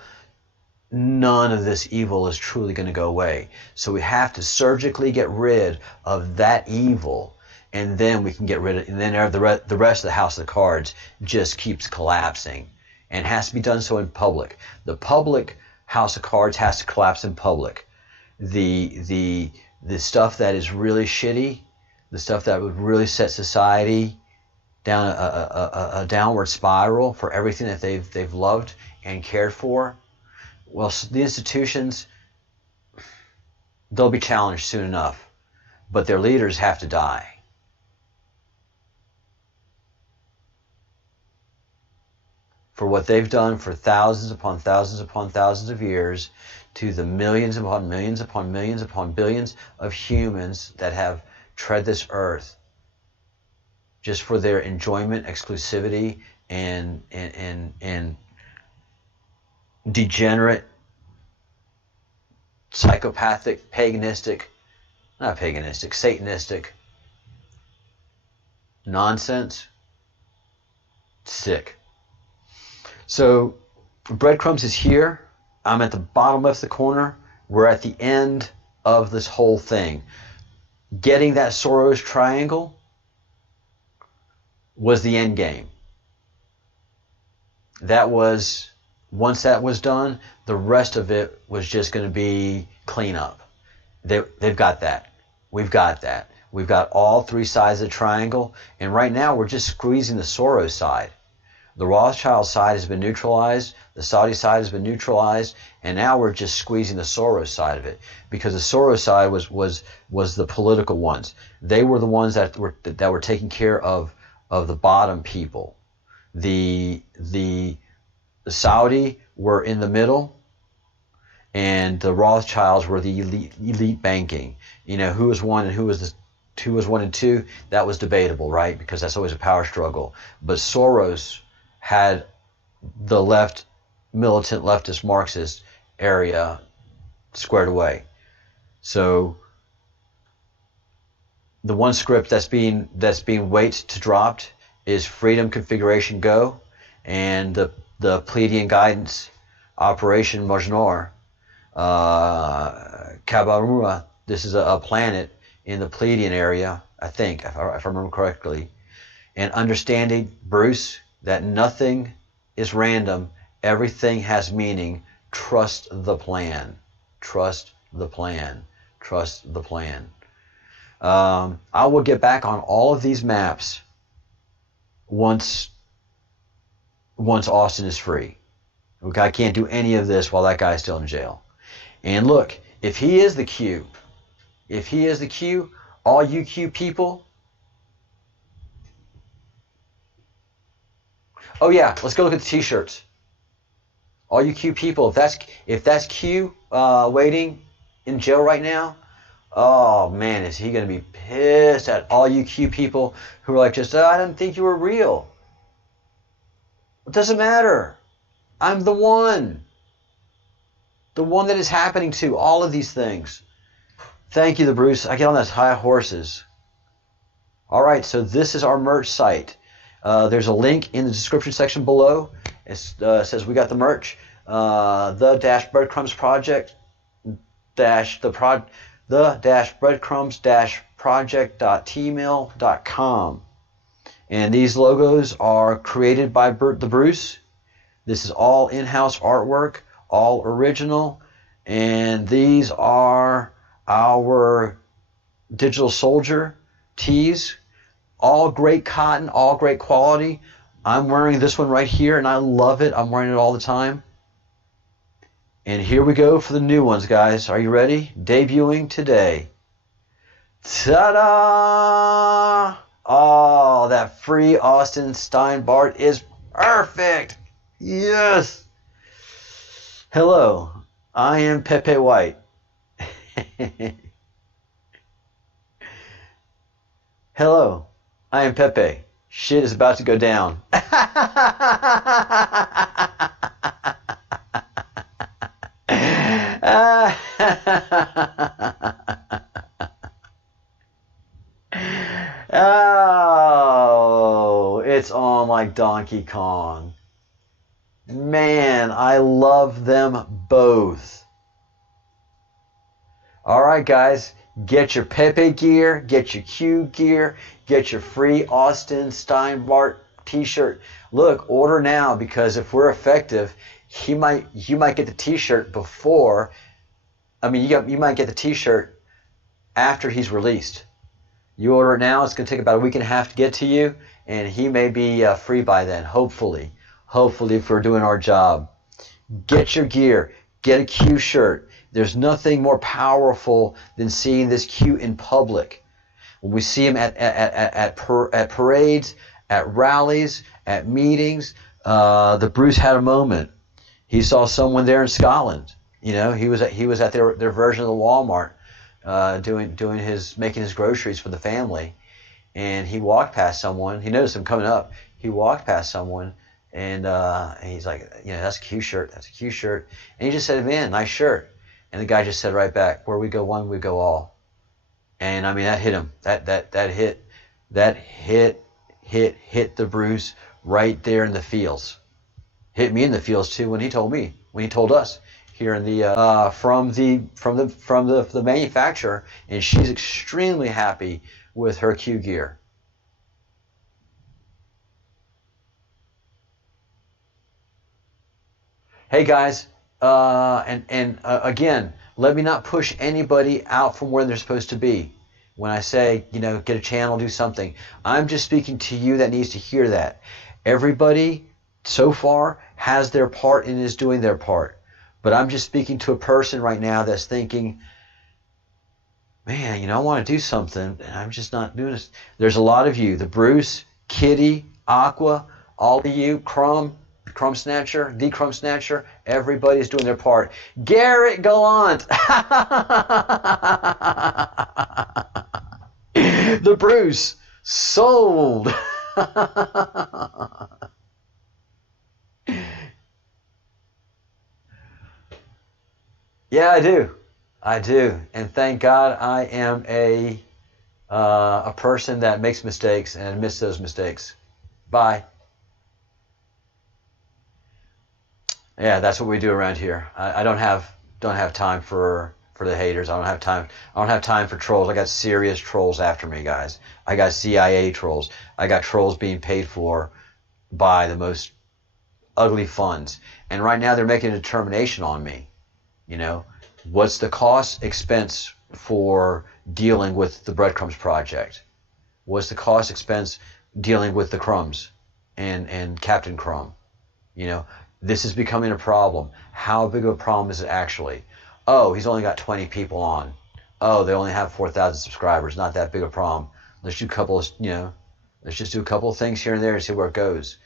none of this evil is truly going to go away. So we have to surgically get rid of that evil, and then we can get rid of, and then the rest of the house of the cards just keeps collapsing. And has to be done so in public. The public house of cards has to collapse in public. The stuff that is really shitty, the stuff that would really set society down a downward spiral for everything that they've loved and cared for. Well, the institutions, they'll be challenged soon enough, but their leaders have to die. For what they've done for thousands upon thousands upon thousands of years to the millions upon millions upon millions upon billions of humans that have tread this earth just for their enjoyment, exclusivity, and degenerate, psychopathic, satanistic nonsense. Sick. So Breadcrumbs is here. I'm at the bottom left of the corner. We're at the end of this whole thing. Getting that Soros triangle was the end game. That was, once that was done, the rest of it was just going to be cleanup. They've got that. We've got that. We've got all three sides of the triangle, and right now we're just squeezing the Soros side. The Rothschild side has been neutralized, the Saudi side has been neutralized, and now we're just squeezing the Soros side of it, because the Soros side was the political ones. They were the ones that were taking care of the bottom people. The Saudi were in the middle, and the Rothschilds were the elite banking. You know, who was one and who was one and two, that was debatable, right? Because that's always a power struggle. But Soros had the militant leftist Marxist area squared away. So the one script that's being wait to dropped is freedom configuration go, and the Pleiadian guidance Operation Majnor, Kabarura. This is a planet in the Pleiadian area, I think, if I remember correctly. And understanding, Bruce, that nothing is random, everything has meaning. Trust the plan. Trust the plan. Trust the plan. I will get back on all of these maps once Austin is free. Okay, I can't do any of this while that guy's still in jail. And look, if he is the Q, all you Q people. Oh yeah, let's go look at the T-shirts. All you Q people, if that's Q waiting in jail right now, oh man, is he going to be pissed at all you Q people who are like, just, I didn't think you were real. It doesn't matter. I'm the one that is happening to all of these things. Thank you, the Bruce. I get on those high horses. All right, so this is our merch site. There's a link in the description section below. It says we got the merch. The Breadcrumbs project breadcrumbs-project.tmail.com. And these logos are created by the Bruce. This is all in-house artwork, all original. And these are our Digital Soldier tees. All great cotton, all great quality. I'm wearing this one right here, and I love it. I'm wearing it all the time. And here we go for the new ones, guys. Are you ready? Debuting today. Ta-da! Oh, that free Austin Steinbart is perfect. Yes. Hello, I am Pepe White. Hello, I am Pepe. Shit is about to go down. Oh, it's on like Donkey Kong. Man, I love them both. All right, guys, get your Pepe gear, get your Q gear, get your free Austin Steinbart t-shirt. Look, order now, because if we're effective, you might get the t-shirt before. I mean, you might get the t-shirt after he's released. You order it now, it's going to take about a week and a half to get to you, and he may be free by then, hopefully. Hopefully, if we're doing our job. Get your gear. Get a Q shirt. There's nothing more powerful than seeing this Q in public. When we see him at parades, at rallies, at meetings, the Bruce had a moment. He saw someone there in Scotland. You know, he was at their version of the Walmart, making his groceries for the family, and he walked past someone. He noticed him coming up. He walked past someone, and he's like, you know, that's a Q shirt. That's a Q shirt. And he just said, man, nice shirt. And the guy just said right back, where we go one, we go all. And I mean, that hit him. That hit the Bruce right there in the feels. Hit me in the feels too when he told us here in the from the manufacturer, and she's extremely happy with her Q gear. Hey guys, again, let me not push anybody out from where they're supposed to be. When I say, you know, get a channel, do something, I'm just speaking to you that needs to hear that. Everybody so far has their part and is doing their part. But I'm just speaking to a person right now that's thinking, man, you know, I want to do something, and I'm just not doing this. There's a lot of you, the Bruce, Kitty, Aqua, all of you, Crumb Snatcher, the Crumb Snatcher, everybody's doing their part. Garrett Gallant, the Bruce, sold. Yeah, I do, and thank God I am a person that makes mistakes and admits those mistakes. Bye. Yeah, that's what we do around here. I don't have time for the haters. I don't have time. I don't have time for trolls. I got serious trolls after me, guys. I got CIA trolls. I got trolls being paid for by the most ugly funds. And right now they're making a determination on me. You know, what's the cost expense for dealing with the Breadcrumbs project? What's the cost expense dealing with the Crumbs and Captain Crumb? You know, this is becoming a problem. How big of a problem is it actually? Oh, he's only got 20 people on. Oh, they only have 4,000 subscribers. Not that big a problem. Let's do a couple of, let's just do a couple of things here and there and see where it goes.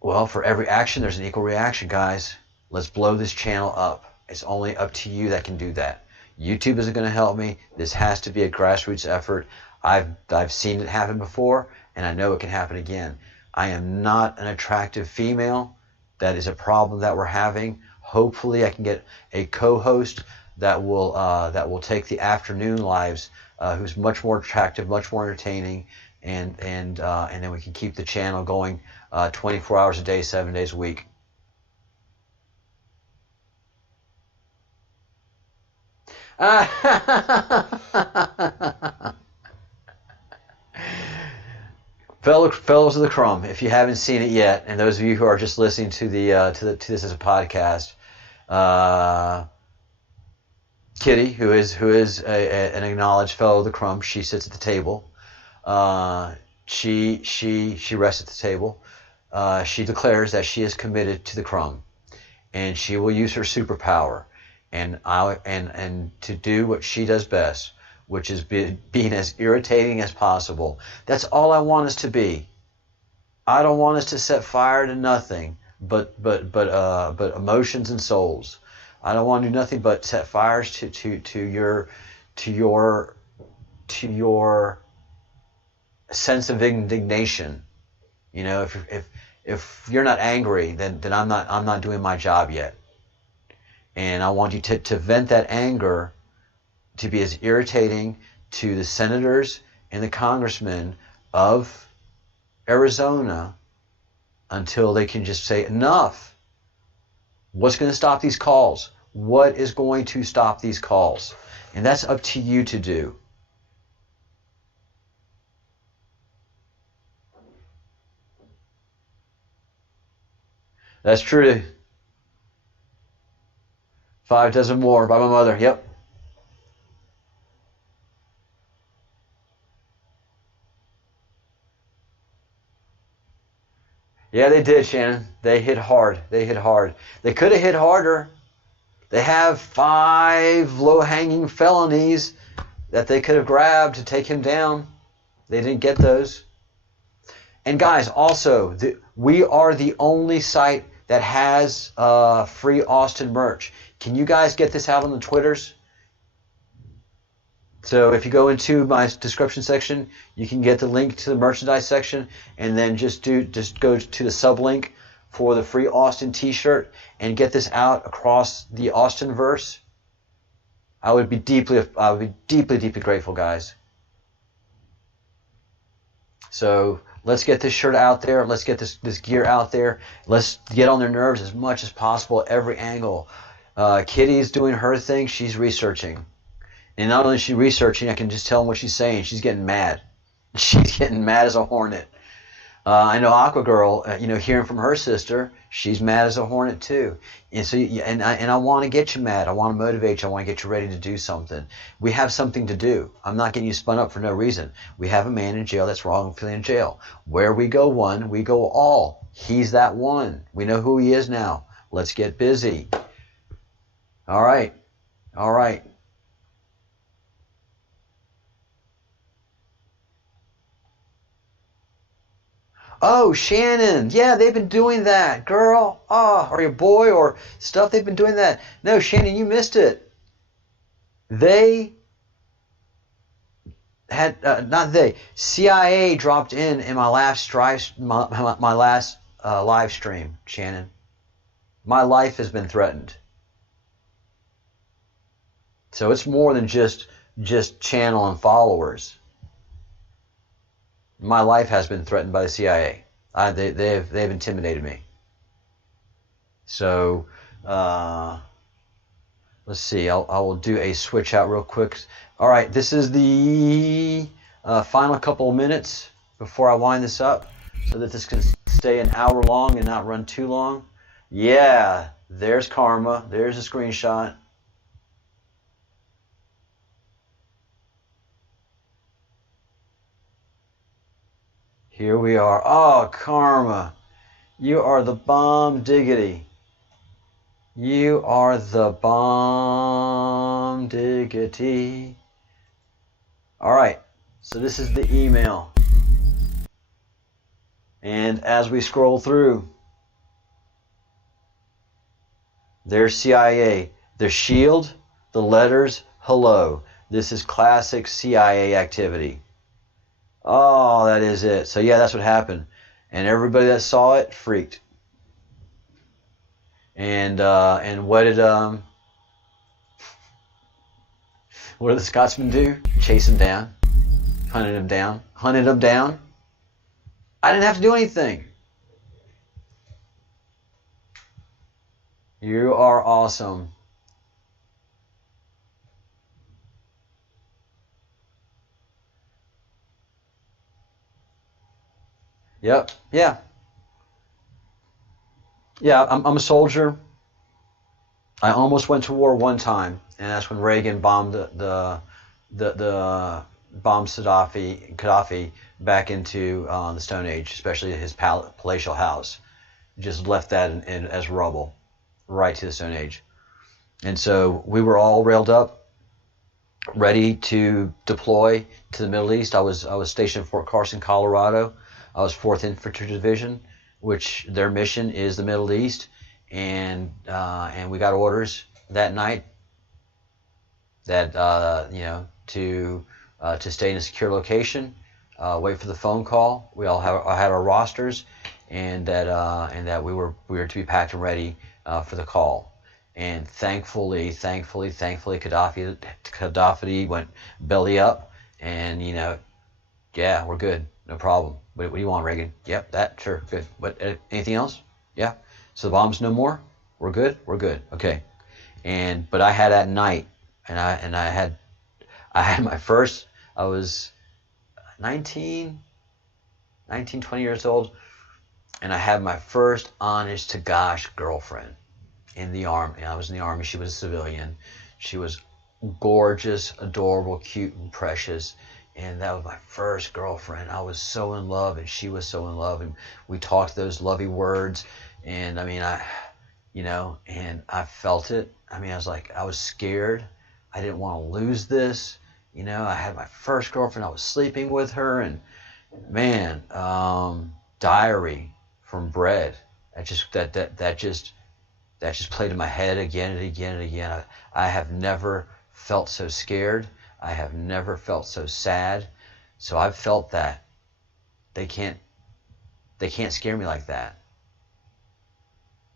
Well, for every action, there's an equal reaction, guys. Let's blow this channel up. It's only up to you that can do that. YouTube isn't going to help me. This has to be a grassroots effort. I've seen it happen before, and I know it can happen again. I am not an attractive female. That is a problem that we're having. Hopefully, I can get a co-host that will take the afternoon lives, who's much more attractive, much more entertaining, and then we can keep the channel going 24 hours a day, 7 days a week. Fellows of the Crumb, if you haven't seen it yet, and those of you who are just listening to to this as a podcast, Kitty, who is an acknowledged fellow of the Crumb, she sits at the table. She rests at the table. She declares that she is committed to the Crumb, and she will use her superpower, and to do what she does best, which is being as irritating as possible. That's all I want us to be. I don't want us to set fire to nothing but emotions and souls. I don't want to do nothing but set fires to your sense of indignation. You know, if you're not angry, then I'm not doing my job yet. And I want you to vent that anger, to be as irritating to the senators and the congressmen of Arizona until they can just say enough. What's going to stop these calls? What is going to stop these calls? And that's up to you to do. That's true. 5 dozen more by my mother. Yep. Yeah, they did, Shannon. They hit hard. They hit hard. They could have hit harder. They have 5 low-hanging felonies that they could have grabbed to take him down. They didn't get those. And guys, also, we are the only site that has free Austin merch. Can you guys get this out on the Twitters? So if you go into my description section, you can get the link to the merchandise section, and then just go to the sublink for the free Austin t-shirt and get this out across the Austinverse. I would be deeply grateful, guys. So let's get this shirt out there. Let's get this gear out there. Let's get on their nerves as much as possible at every angle. Kitty's doing her thing. She's researching. And not only is she researching, I can just tell what she's saying. She's getting mad. She's getting mad as a hornet. I know Aqua Girl, hearing from her sister, she's mad as a hornet too. And so, I want to get you mad. I want to motivate you. I want to get you ready to do something. We have something to do. I'm not getting you spun up for no reason. We have a man in jail that's wrongfully in jail. Where we go one, we go all. He's that one. We know who he is now. Let's get busy. All right. All right. Oh, Shannon. Yeah, they've been doing that. Girl, or your boy or stuff, they've been doing that. No, Shannon, you missed it. They had, CIA dropped in my last live stream, Shannon. My life has been threatened. So it's more than just channel and followers. My life has been threatened by the CIA. They've intimidated me. So let's see. I will do a switch out real quick. All right, this is the final couple of minutes before I wind this up, so that this can stay an hour long and not run too long. Yeah, there's karma. There's a screenshot. Here we are. Oh, karma. You are the bomb diggity. You are the bomb diggity. All right, so this is the email. And as we scroll through, there's CIA. The shield, the letters, hello. This is classic CIA activity. Oh, that is it. So yeah, that's what happened. And everybody that saw it freaked. And what did the Scotsmen do? Chase him down, hunted him down. I didn't have to do anything. You are awesome. Yep. Yeah. Yeah. I'm a soldier. I almost went to war one time, and that's when Reagan bombed the bombed Gaddafi back into the Stone Age, especially his palatial house. Just left that as rubble, right to the Stone Age. And so we were all railed up, ready to deploy to the Middle East. I was stationed at Fort Carson, Colorado. I was 4th Infantry Division, which their mission is the Middle East, and we got orders that night that to stay in a secure location, wait for the phone call. We all had our rosters, and that we were to be packed and ready for the call. And thankfully, Gaddafi went belly up, and yeah, we're good, no problem. What do you want, Reagan? Yep, that, sure, good. But anything else? Yeah. So the bomb's no more. We're good. Okay. But I had at night, and I had my first. I was 19, 20 years old, and I had my first honest to gosh girlfriend in the army. I was in the army. She was a civilian. She was gorgeous, adorable, cute, and precious. And that was my first girlfriend. I was so in love, and she was so in love, and we talked those lovey words. And I mean, and I felt it. I mean, I was scared. I didn't want to lose this. I had my first girlfriend. I was sleeping with her, and man, diary from Bread. That just played in my head again and again and again. I have never felt so scared. I have never felt so sad. So I've felt that. They can't scare me like that.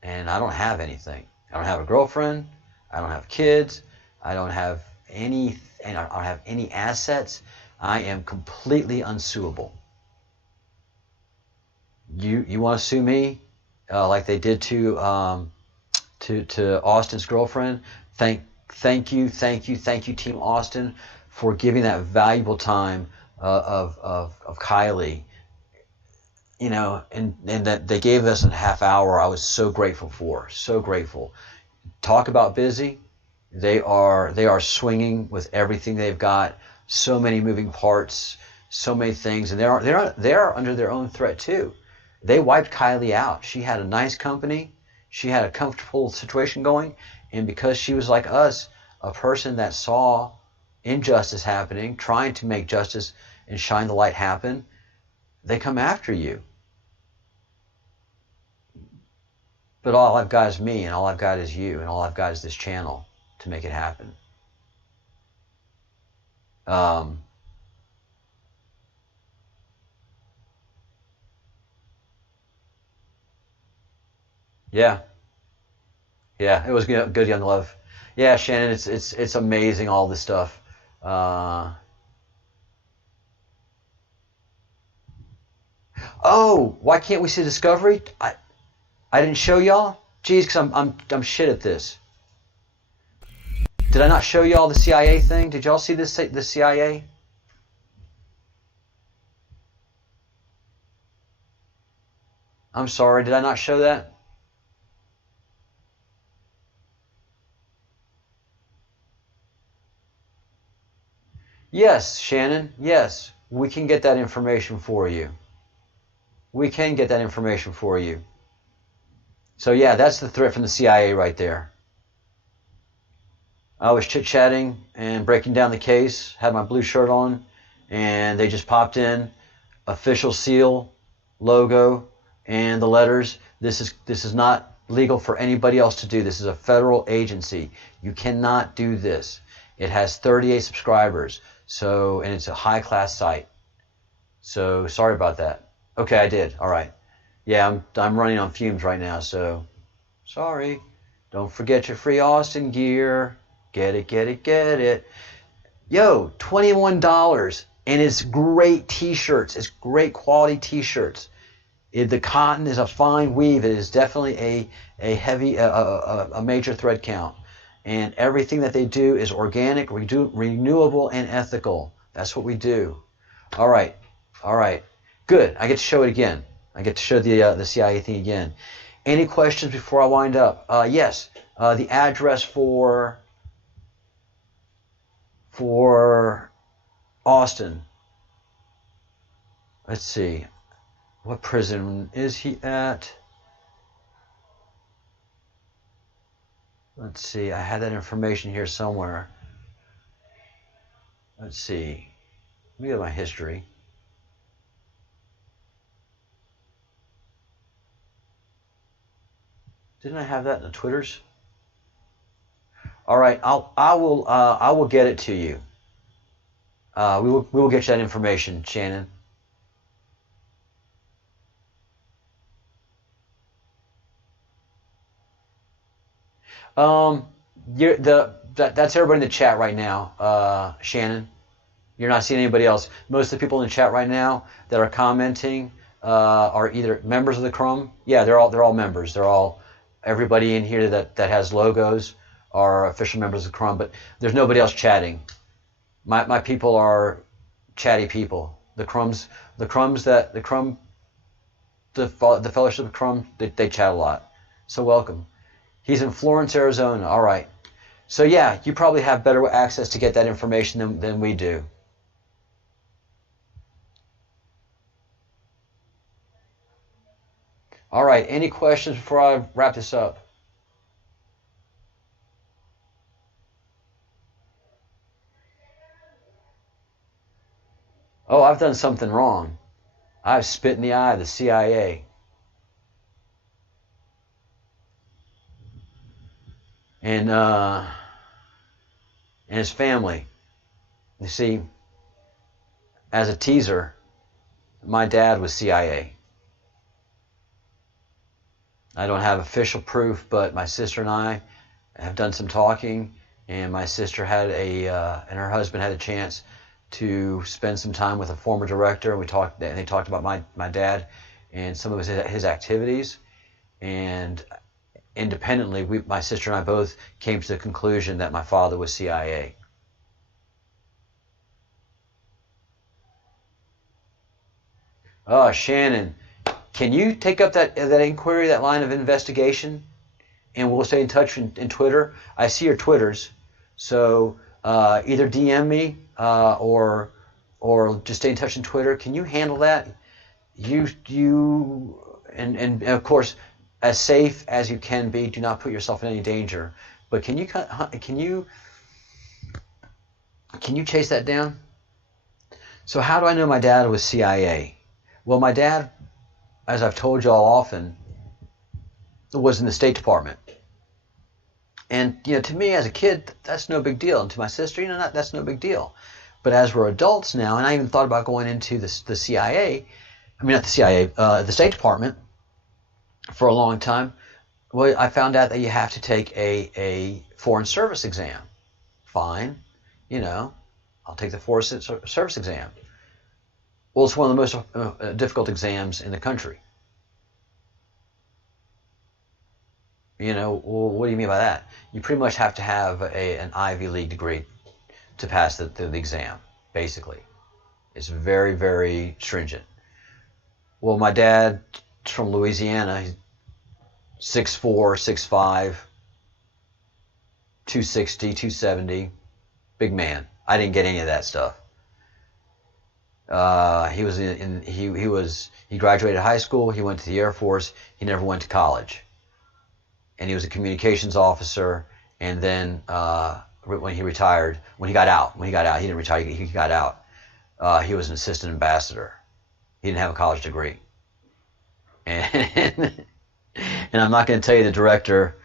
And I don't have anything. I don't have a girlfriend. I don't have kids. I don't have any assets. I am completely unsuable. You want to sue me like they did to Austin's girlfriend? Thank you, Team Austin, for giving that valuable time of Kylie. And that they gave us a half hour. I was so grateful for. So grateful. Talk about busy. They are swinging with everything they've got. So many moving parts. So many things, and they are under their own threat too. They wiped Kylie out. She had a nice company. She had a comfortable situation going. And because she was like us, a person that saw injustice happening, trying to make justice and shine the light happen, they come after you. But all I've got is me, and all I've got is you, and all I've got is this channel to make it happen. Yeah. Yeah, it was good, young love. Yeah, Shannon, it's amazing, all this stuff. Oh, why can't we see Discovery? I didn't show y'all. Geez, because I'm shit at this. Did I not show y'all the CIA thing? Did y'all see this? The CIA? I'm sorry. Did I not show that? Yes, Shannon. Yes, we can get that information for you. We can get that information for you. So yeah, that's the threat from the CIA right there. I was chit-chatting and breaking down the case, had my blue shirt on, and they just popped in official seal, logo, and the letters. This is not legal for anybody else to do. This is a federal agency. You cannot do this. It has 38 subscribers, and it's a high-class site. So sorry about that. Okay, I did. All right. Yeah, I'm running on fumes right now, so sorry. Don't forget your free Austin gear. Get it, get it, get it. Yo, $21. And it's great t-shirts. It's great quality t-shirts. The cotton is a fine weave. It is definitely a heavy, a major thread count. And everything that they do is organic, renewable, and ethical. That's what we do. All right. All right. Good. I get to show it again. I get to show the CIA thing again. Any questions before I wind up? Yes. The address for Austin. Let's see. What prison is he at? Let's see. I had that information here somewhere. Let's see. Let me get my history. Didn't I have that in the Twitters? All right, I will get it to you. We will get you that information, Shannon. That's everybody in the chat right now, Shannon. You're not seeing anybody else. Most of the people in the chat right now that are commenting are either members of the Crumb. Yeah, they're all members. They're all everybody in here that has logos are official members of the Crumb. But there's nobody else chatting. My people are chatty people. The Fellowship of Crumb, they chat a lot. So welcome. He's in Florence, Arizona. All right. So yeah, you probably have better access to get that information than we do. All right. Any questions before I wrap this up? Oh, I've done something wrong. I've spit in the eye of the CIA. And his family. You see, as a teaser, my dad was CIA. I don't have official proof, but my sister and I have done some talking, and my sister had and her husband had a chance to spend some time with a former director, and they talked about my dad and some of his activities, and independently, my sister and I both came to the conclusion that my father was CIA. Oh, Shannon, can you take up that inquiry, that line of investigation, and we'll stay in touch in Twitter? I see your Twitters, so either DM me or just stay in touch in Twitter. Can you handle that? And of course, as safe as you can be. Do not put yourself in any danger. But can you chase that down? So how do I know my dad was CIA? Well, my dad, as I've told you all often, was in the State Department. And to me as a kid, that's no big deal. And to my sister, that's no big deal. But as we're adults now, and I even thought about going into the CIA. I mean, not the CIA, the State Department. For a long time, well, I found out that you have to take a foreign service exam. Fine, I'll take the foreign service exam. Well, it's one of the most difficult exams in the country. You know, well, what do you mean by that? You pretty much have to have an Ivy League degree to pass the exam, basically. It's very, very stringent. Well, my dad's from Louisiana. He's 6'4", 6'5", 260, 270, big man. I didn't get any of that stuff. He graduated high school. He went to the Air Force. He never went to college. And he was a communications officer. And then when he retired, when he got out, he didn't retire. He got out. He was an assistant ambassador. He didn't have a college degree. And I'm not going to tell you the director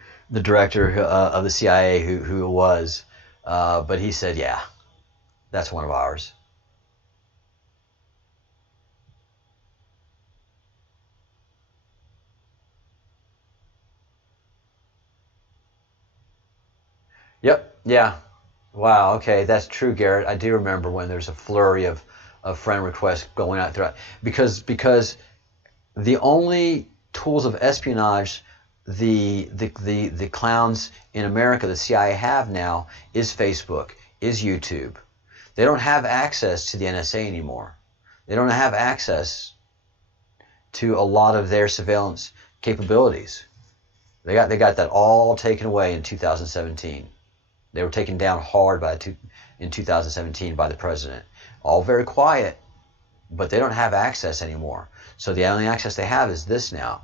of the CIA who it was, but he said, yeah, that's one of ours. Yep. Yeah. Wow. Okay. That's true, Garrett. I do remember when there's a flurry of friend requests going out throughout, because the only tools of espionage the clowns in America, the CIA, have now is Facebook, is YouTube. They don't have access to the NSA anymore. They don't have access to a lot of their surveillance capabilities. They got that all taken away in 2017. They were taken down hard in 2017 by the president. All very quiet, but they don't have access anymore. So the only access they have is this now,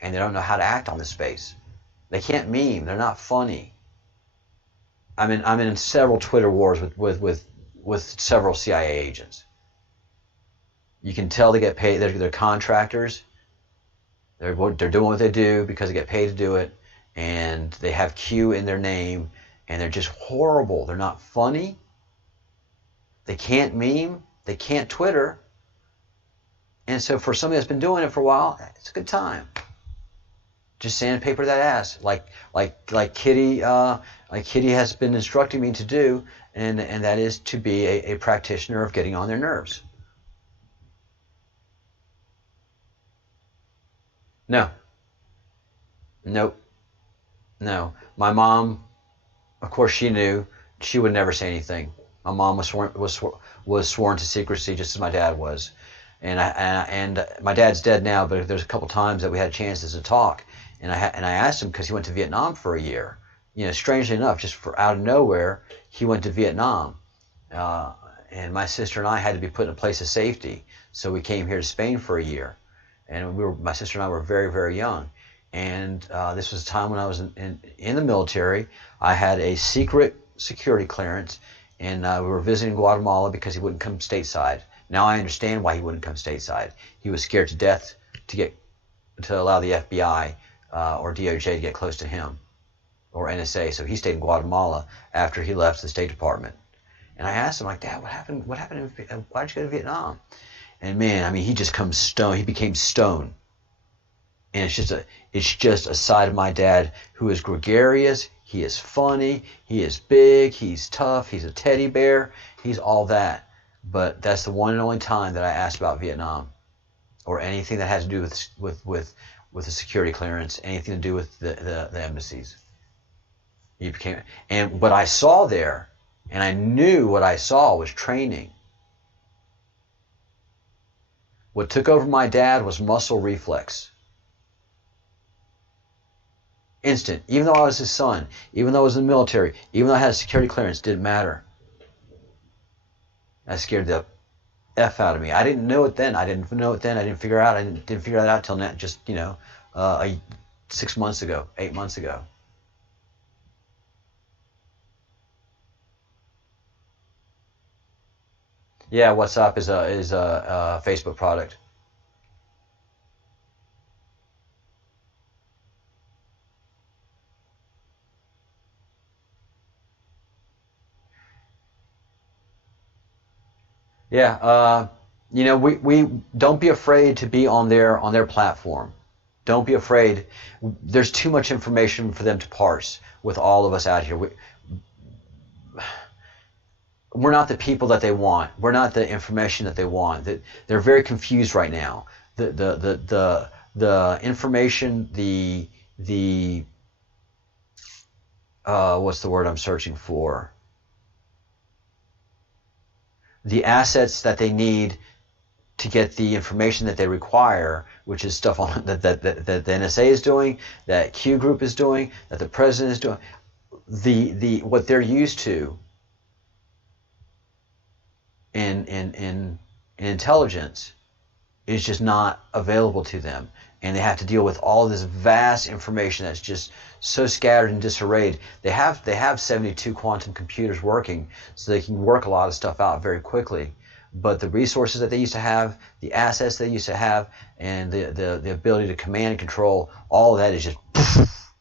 and they don't know how to act on this space. They can't meme. They're not funny. I'm in several Twitter wars with several CIA agents. You can tell they get paid. They're contractors. They're doing what they do because they get paid to do it, and they have Q in their name, and they're just horrible. They're not funny. They can't meme. They can't Twitter. And so for somebody that's been doing it for a while, it's a good time. Just sandpaper that ass, like Kitty has been instructing me to do, and that is to be a practitioner of getting on their nerves. No. Nope. No. My mom, of course, she knew. She would never say anything. My mom was sworn to secrecy, just as my dad was. And my dad's dead now, but there's a couple times that we had chances to talk, and I asked him, because he went to Vietnam for a year. You know, strangely enough, just for out of nowhere, he went to Vietnam, and my sister and I had to be put in a place of safety, so we came here to Spain for a year, and my sister and I were very, very young, and this was a time when I was in the military. I had a secret security clearance, and we were visiting Guatemala because he wouldn't come stateside. Now I understand why he wouldn't come stateside. He was scared to death to allow the FBI or DOJ to get close to him, or NSA. So he stayed in Guatemala after he left the State Department. And I asked him, like, Dad, what happened? Why did you go to Vietnam? And man, I mean, he just comes stone. He became stone. And it's just a side of my dad who is gregarious. He is funny. He is big. He's tough. He's a teddy bear. He's all that. But that's the one and only time that I asked about Vietnam, or anything that has to do with the security clearance, anything to do with the embassies. And what I saw there, and I knew what I saw was training. What took over my dad was muscle reflex. Instant. Even though I was his son, even though I was in the military, even though I had a security clearance, didn't matter. That scared the F out of me. I didn't know it then. I didn't figure out. I didn't figure that out till now, just 6 months ago, 8 months ago. Yeah, WhatsApp is a Facebook product. Yeah, we don't be afraid to be on their platform. Don't be afraid. There's too much information for them to parse with all of us out here. We're not the people that they want. We're not the information that they want. They're very confused right now. The information, the what's the word I'm searching for? The assets that they need to get the information that they require, which is stuff on that the NSA is doing, that Q group is doing, that the president is doing. The what they're used to in intelligence is just not available to them, and they have to deal with all this vast information that's just so scattered and disarrayed. They have 72 quantum computers working, so they can work a lot of stuff out very quickly. But the resources that they used to have, the assets they used to have, and the ability to command and control, all of that is just poof.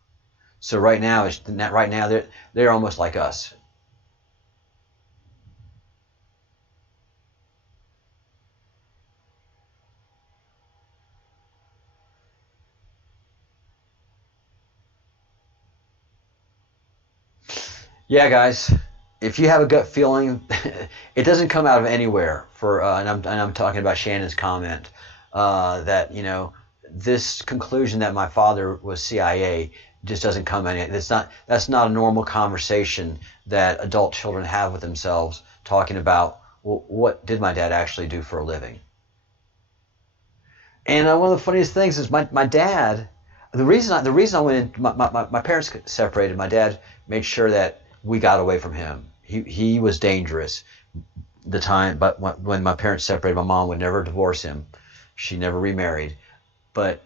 So right now they're almost like us. Yeah, guys, if you have a gut feeling, it doesn't come out of anywhere. And I'm talking about Shannon's comment that this conclusion that my father was CIA just doesn't come in. That's not a normal conversation that adult children have with themselves, talking about, well, what did my dad actually do for a living? And one of the funniest things is my dad. The reason I went in, my parents separated. My dad made sure that we got away from him. He was dangerous. But when my parents separated, my mom would never divorce him. She never remarried, but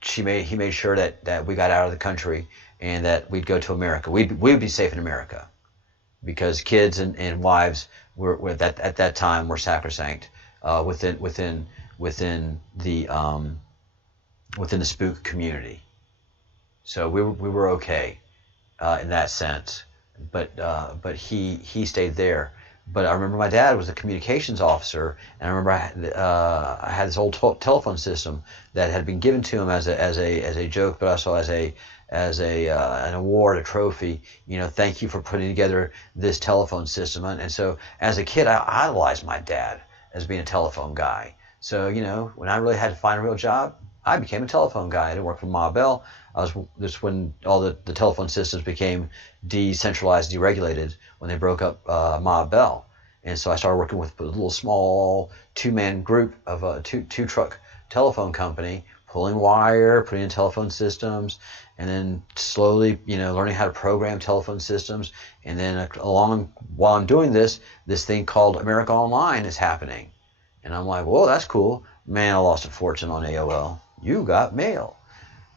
he made sure that we got out of the country and that we'd go to America. We'd be safe in America, because kids and wives were at that time were sacrosanct within the spook community. So we were okay in that sense. But he stayed there. But I remember my dad was a communications officer, and I remember I had this old telephone system that had been given to him as a joke, but also as an award, a trophy. Thank you for putting together this telephone system. And so as a kid, I idolized my dad as being a telephone guy. So when I really had to find a real job, I became a telephone guy. I didn't work for Ma Bell. This when all the telephone systems became decentralized, deregulated, when they broke up Ma Bell. And so I started working with a little small two-man group of a two-truck telephone company, pulling wire, putting in telephone systems, and then slowly, learning how to program telephone systems. And then while I'm doing this thing called America Online is happening. And I'm like, whoa, that's cool. Man, I lost a fortune on AOL. You got mail.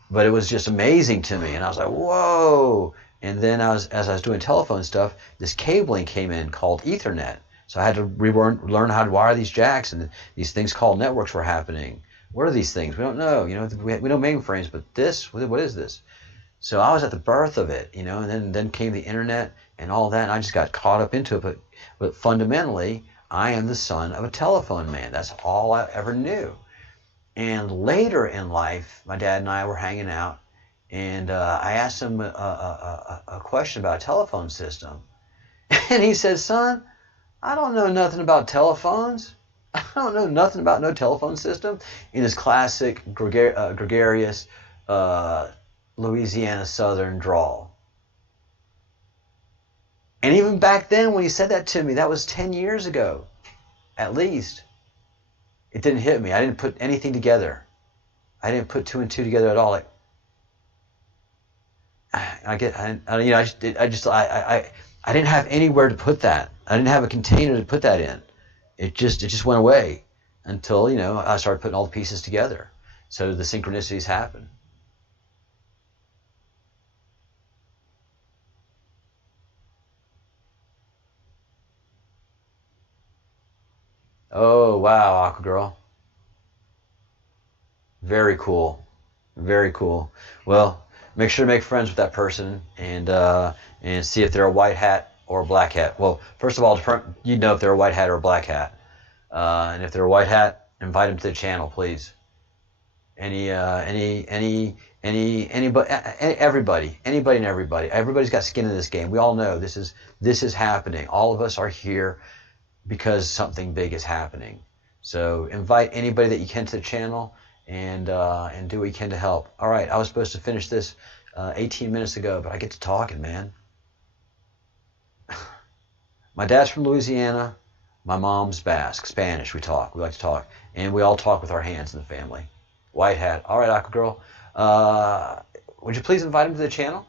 But it was just amazing to me. And I was like, whoa. And then as I was doing telephone stuff, this cabling came in called Ethernet. So I had to learn how to wire these jacks, and these things called networks were happening. What are these things? We don't know. We know mainframes, but what is this? So I was at the birth of it, and then came the internet and all that, and I just got caught up into it. But fundamentally, I am the son of a telephone man. That's all I ever knew. And later in life, my dad and I were hanging out, and I asked him a question about a telephone system. And he said, son, I don't know nothing about telephones. I don't know nothing about no telephone system, in his classic gregarious Louisiana Southern drawl. And even back then when he said that to me, that was 10 years ago, at least, it didn't hit me. I didn't put anything together. I didn't put two and two together at all. Like, I didn't have anywhere to put that. I didn't have a container to put that in. It just went away until, I started putting all the pieces together. So the synchronicities happen. Oh, wow, Aqua Girl. Very cool. Very cool. Well, make sure to make friends with that person and see if they're a white hat or a black hat. Well, first of all, you'd know if they're a white hat or a black hat. And if they're a white hat, invite them to the channel, please. Anybody and everybody. Everybody's got skin in this game. We all know this is happening. All of us are here because something big is happening. So invite anybody that you can to the channel and do what you can to help. All right, I was supposed to finish this 18 minutes ago, but I get to talking, man. My dad's from Louisiana. My mom's Basque, Spanish. We like to talk. And we all talk with our hands in the family. White hat. All right, Aqua Girl. Would you please invite him to the channel?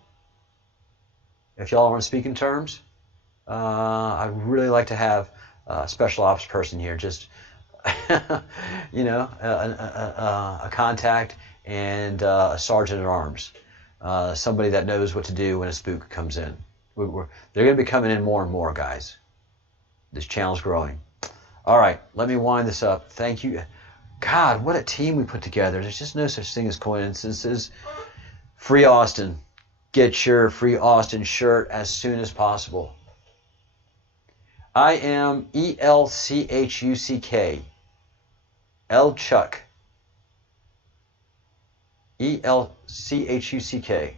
If y'all are on speaking terms. I'd really like to have a special ops person here. Just, you know, a contact and a sergeant at arms. Somebody that knows what to do when a spook comes in. They're going to be coming in more and more, guys. This channel's growing. All right, let me wind this up. Thank you. God, what a team we put together. There's just no such thing as coincidences. Free Austin. Get your Free Austin shirt as soon as possible. I am ELCHUCK. Elchuck. ELCHUCK.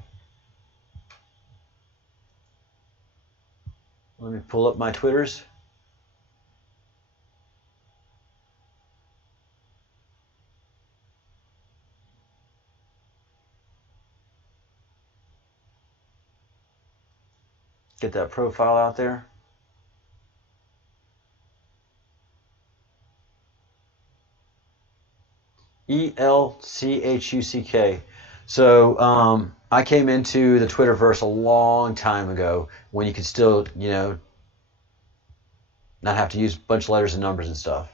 Let me pull up my Twitters. Get that profile out there. ELCHUCK. So I came into the Twitterverse a long time ago when you could still, you know, not have to use a bunch of letters and numbers and stuff.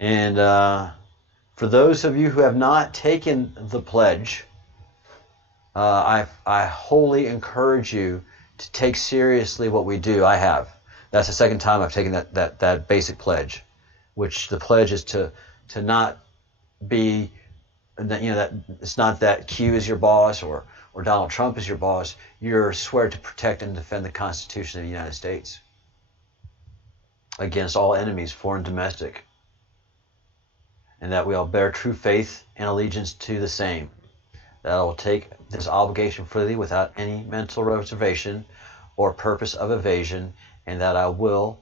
And for those of you who have not taken the pledge, I wholly encourage you to take seriously what we do. I have. That's the second time I've taken that basic pledge, which the pledge is to not be, you know, that it's not that Q is your boss or Donald Trump is your boss. You're swear to protect and defend the Constitution of the United States against all enemies, foreign and domestic, and that we all bear true faith and allegiance to the same. That I will take this obligation freely without any mental reservation or purpose of evasion, and that I will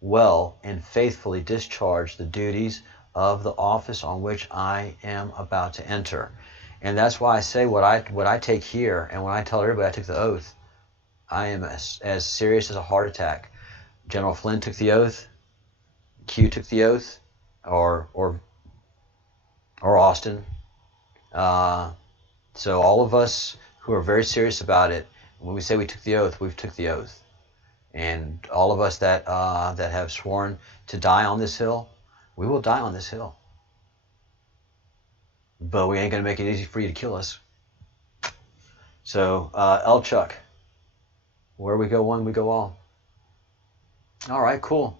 well and faithfully discharge the duties of the office on which I am about to enter. And that's why I say what I take here, and when I tell everybody I took the oath, I am as serious as a heart attack. General Flynn took the oath, Q took the oath, or Austin. So all of us who are very serious about it, when we say we took the oath, we've took the oath. And all of us that have sworn to die on this hill, we will die on this hill. But we ain't going to make it easy for you to kill us. So, Elchuck, where we go one, we go all. All right, cool.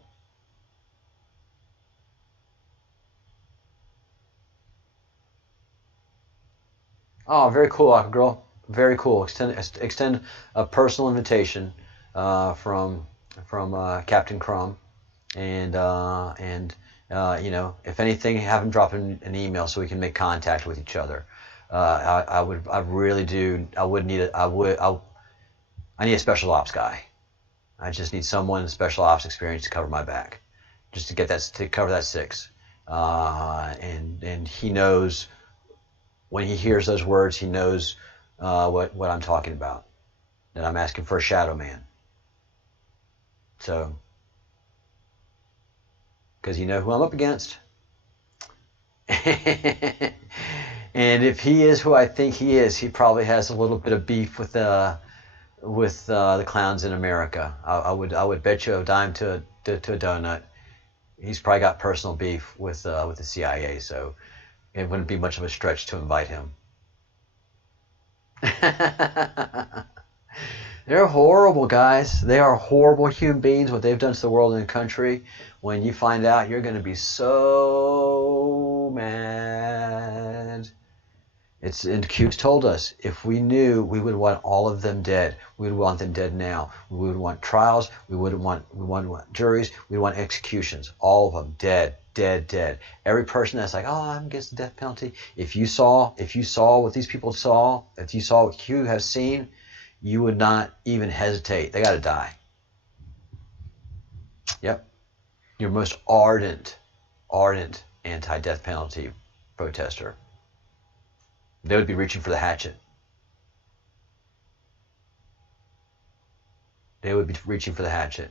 Oh, very cool, Aqua Girl. Very cool. Extend a personal invitation from Captain Crumb, and you know, if anything, have him drop in an email so we can make contact with each other. I need a special ops guy. I just need someone with special ops experience to cover my back, just to get that, to cover that 6. And he knows, when he hears those words, he knows what I'm talking about. That I'm asking for a shadow man. So, because you know who I'm up against. And if he is who I think he is, he probably has a little bit of beef with the clowns in America. I would bet you a dime to a donut. He's probably got personal beef with the CIA, so it wouldn't be much of a stretch to invite him. They're horrible, guys. They are horrible human beings. What they've done to the world and the country. When you find out, you're going to be so mad. And Q's told us, if we knew, we would want all of them dead. We would want them dead now. We would want trials. We would want juries. We would want executions. All of them dead, dead, dead. Every person that's like, oh, I'm against the death penalty. If you saw what these people saw, if you saw what Q has seen, you would not even hesitate. They got to die. Yep. Your most ardent anti-death penalty protester. They would be reaching for the hatchet. they would be reaching for the hatchet.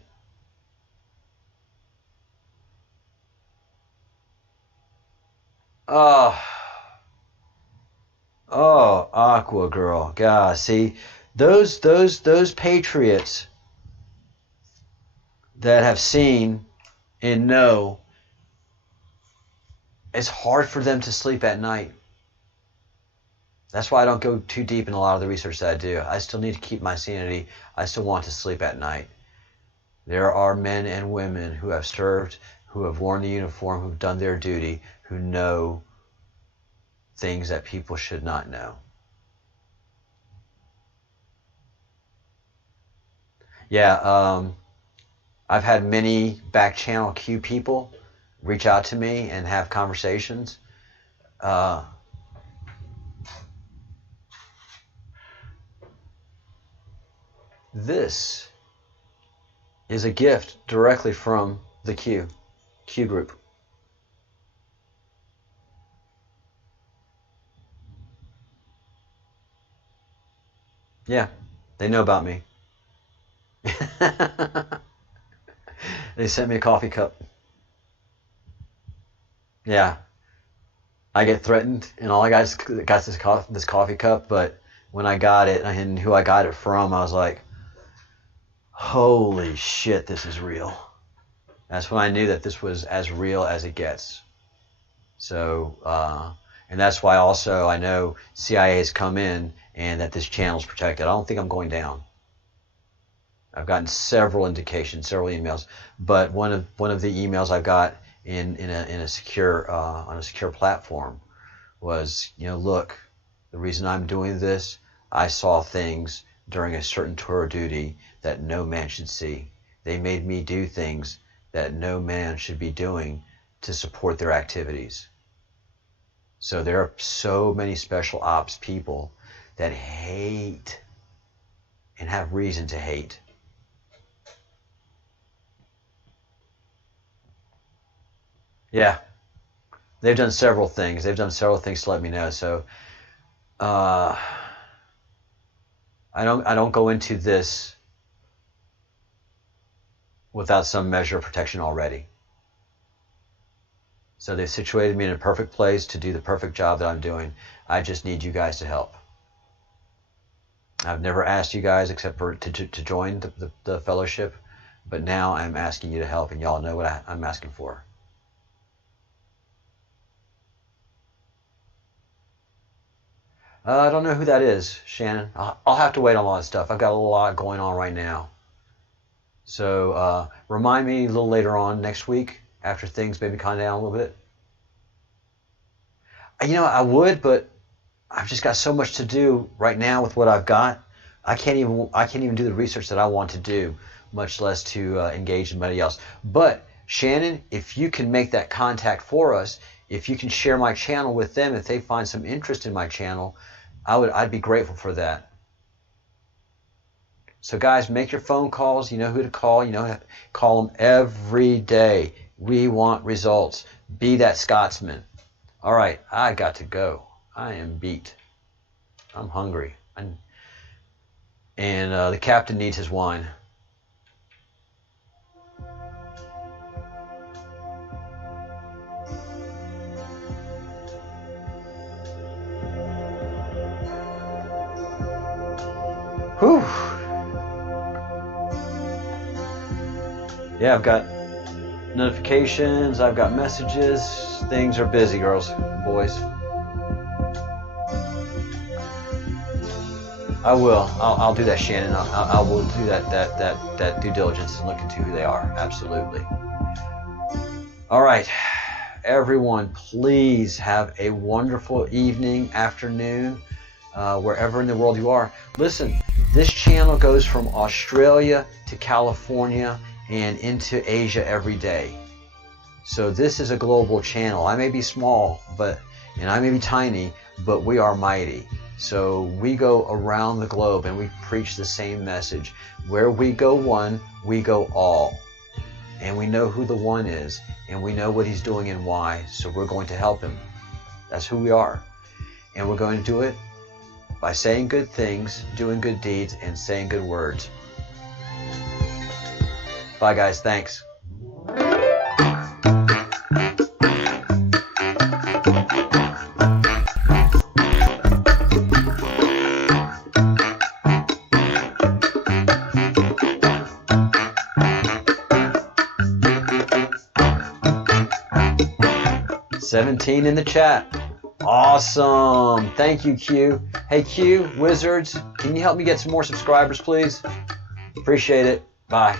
Oh, Aqua Girl. God, see, those patriots that have seen and know, it's hard for them to sleep at night. That's why I don't go too deep in a lot of the research that I do. I still need to keep my sanity. I still want to sleep at night. There are men and women who have served, who have worn the uniform, who've done their duty, who know things that people should not know. Yeah, I've had many back channel Q people reach out to me and have conversations. This is a gift directly from the Q group. Yeah, they know about me. They sent me a coffee cup. Yeah, I get threatened, and all I got is this coffee cup. But when I got it and who I got it from, I was like, "Holy shit, this is real." That's when I knew that this was as real as it gets. So, and that's why also I know CIA has come in and that this channel is protected. I don't think I'm going down. I've gotten several indications, several emails, but one of the emails I've got in a secure on a secure platform was, look, the reason I'm doing this, I saw things during a certain tour of duty that no man should see. They made me do things that no man should be doing to support their activities. So there are so many special ops people that hate and have reason to hate. Yeah, they've done several things. They've done several things to let me know. So I don't go into this without some measure of protection already. So they've situated me in a perfect place to do the perfect job that I'm doing. I just need you guys to help. I've never asked you guys except for to join the fellowship, but now I'm asking you to help, and y'all know what I'm asking for. I don't know who that is, Shannon. I'll have to wait on a lot of stuff. I've got a lot going on right now. So remind me a little later on next week after things maybe calm down a little bit. I would, but I've just got so much to do right now with what I've got. I can't even do the research that I want to do, much less to engage anybody else. But Shannon, if you can make that contact for us, if you can share my channel with them, if they find some interest in my channel, I'd be grateful for that. So guys, make your phone calls. You know who to call. Call them every day. We want results. Be that Scotsman. All right, I got to go. I am beat. I'm hungry. And the captain needs his wine. Whew. Yeah, I've got notifications, I've got messages. Things are busy, girls, boys. I will. I'll do that, Shannon. I will do that due diligence and look into who they are. Absolutely. All right, everyone, please have a wonderful evening, afternoon, wherever in the world you are. Listen, this channel goes from Australia to California and into Asia every day. So this is a global channel. I may be small, and I may be tiny, but we are mighty. So we go around the globe and we preach the same message. Where we go one, we go all. And we know who the one is, and we know what he's doing and why, so we're going to help him. That's who we are. And we're going to do it by saying good things, doing good deeds, and saying good words. Bye, guys. Thanks. $17 in the chat. Awesome. Thank you, Q. Hey, Q, Wizards, can you help me get some more subscribers, please? Appreciate it. Bye.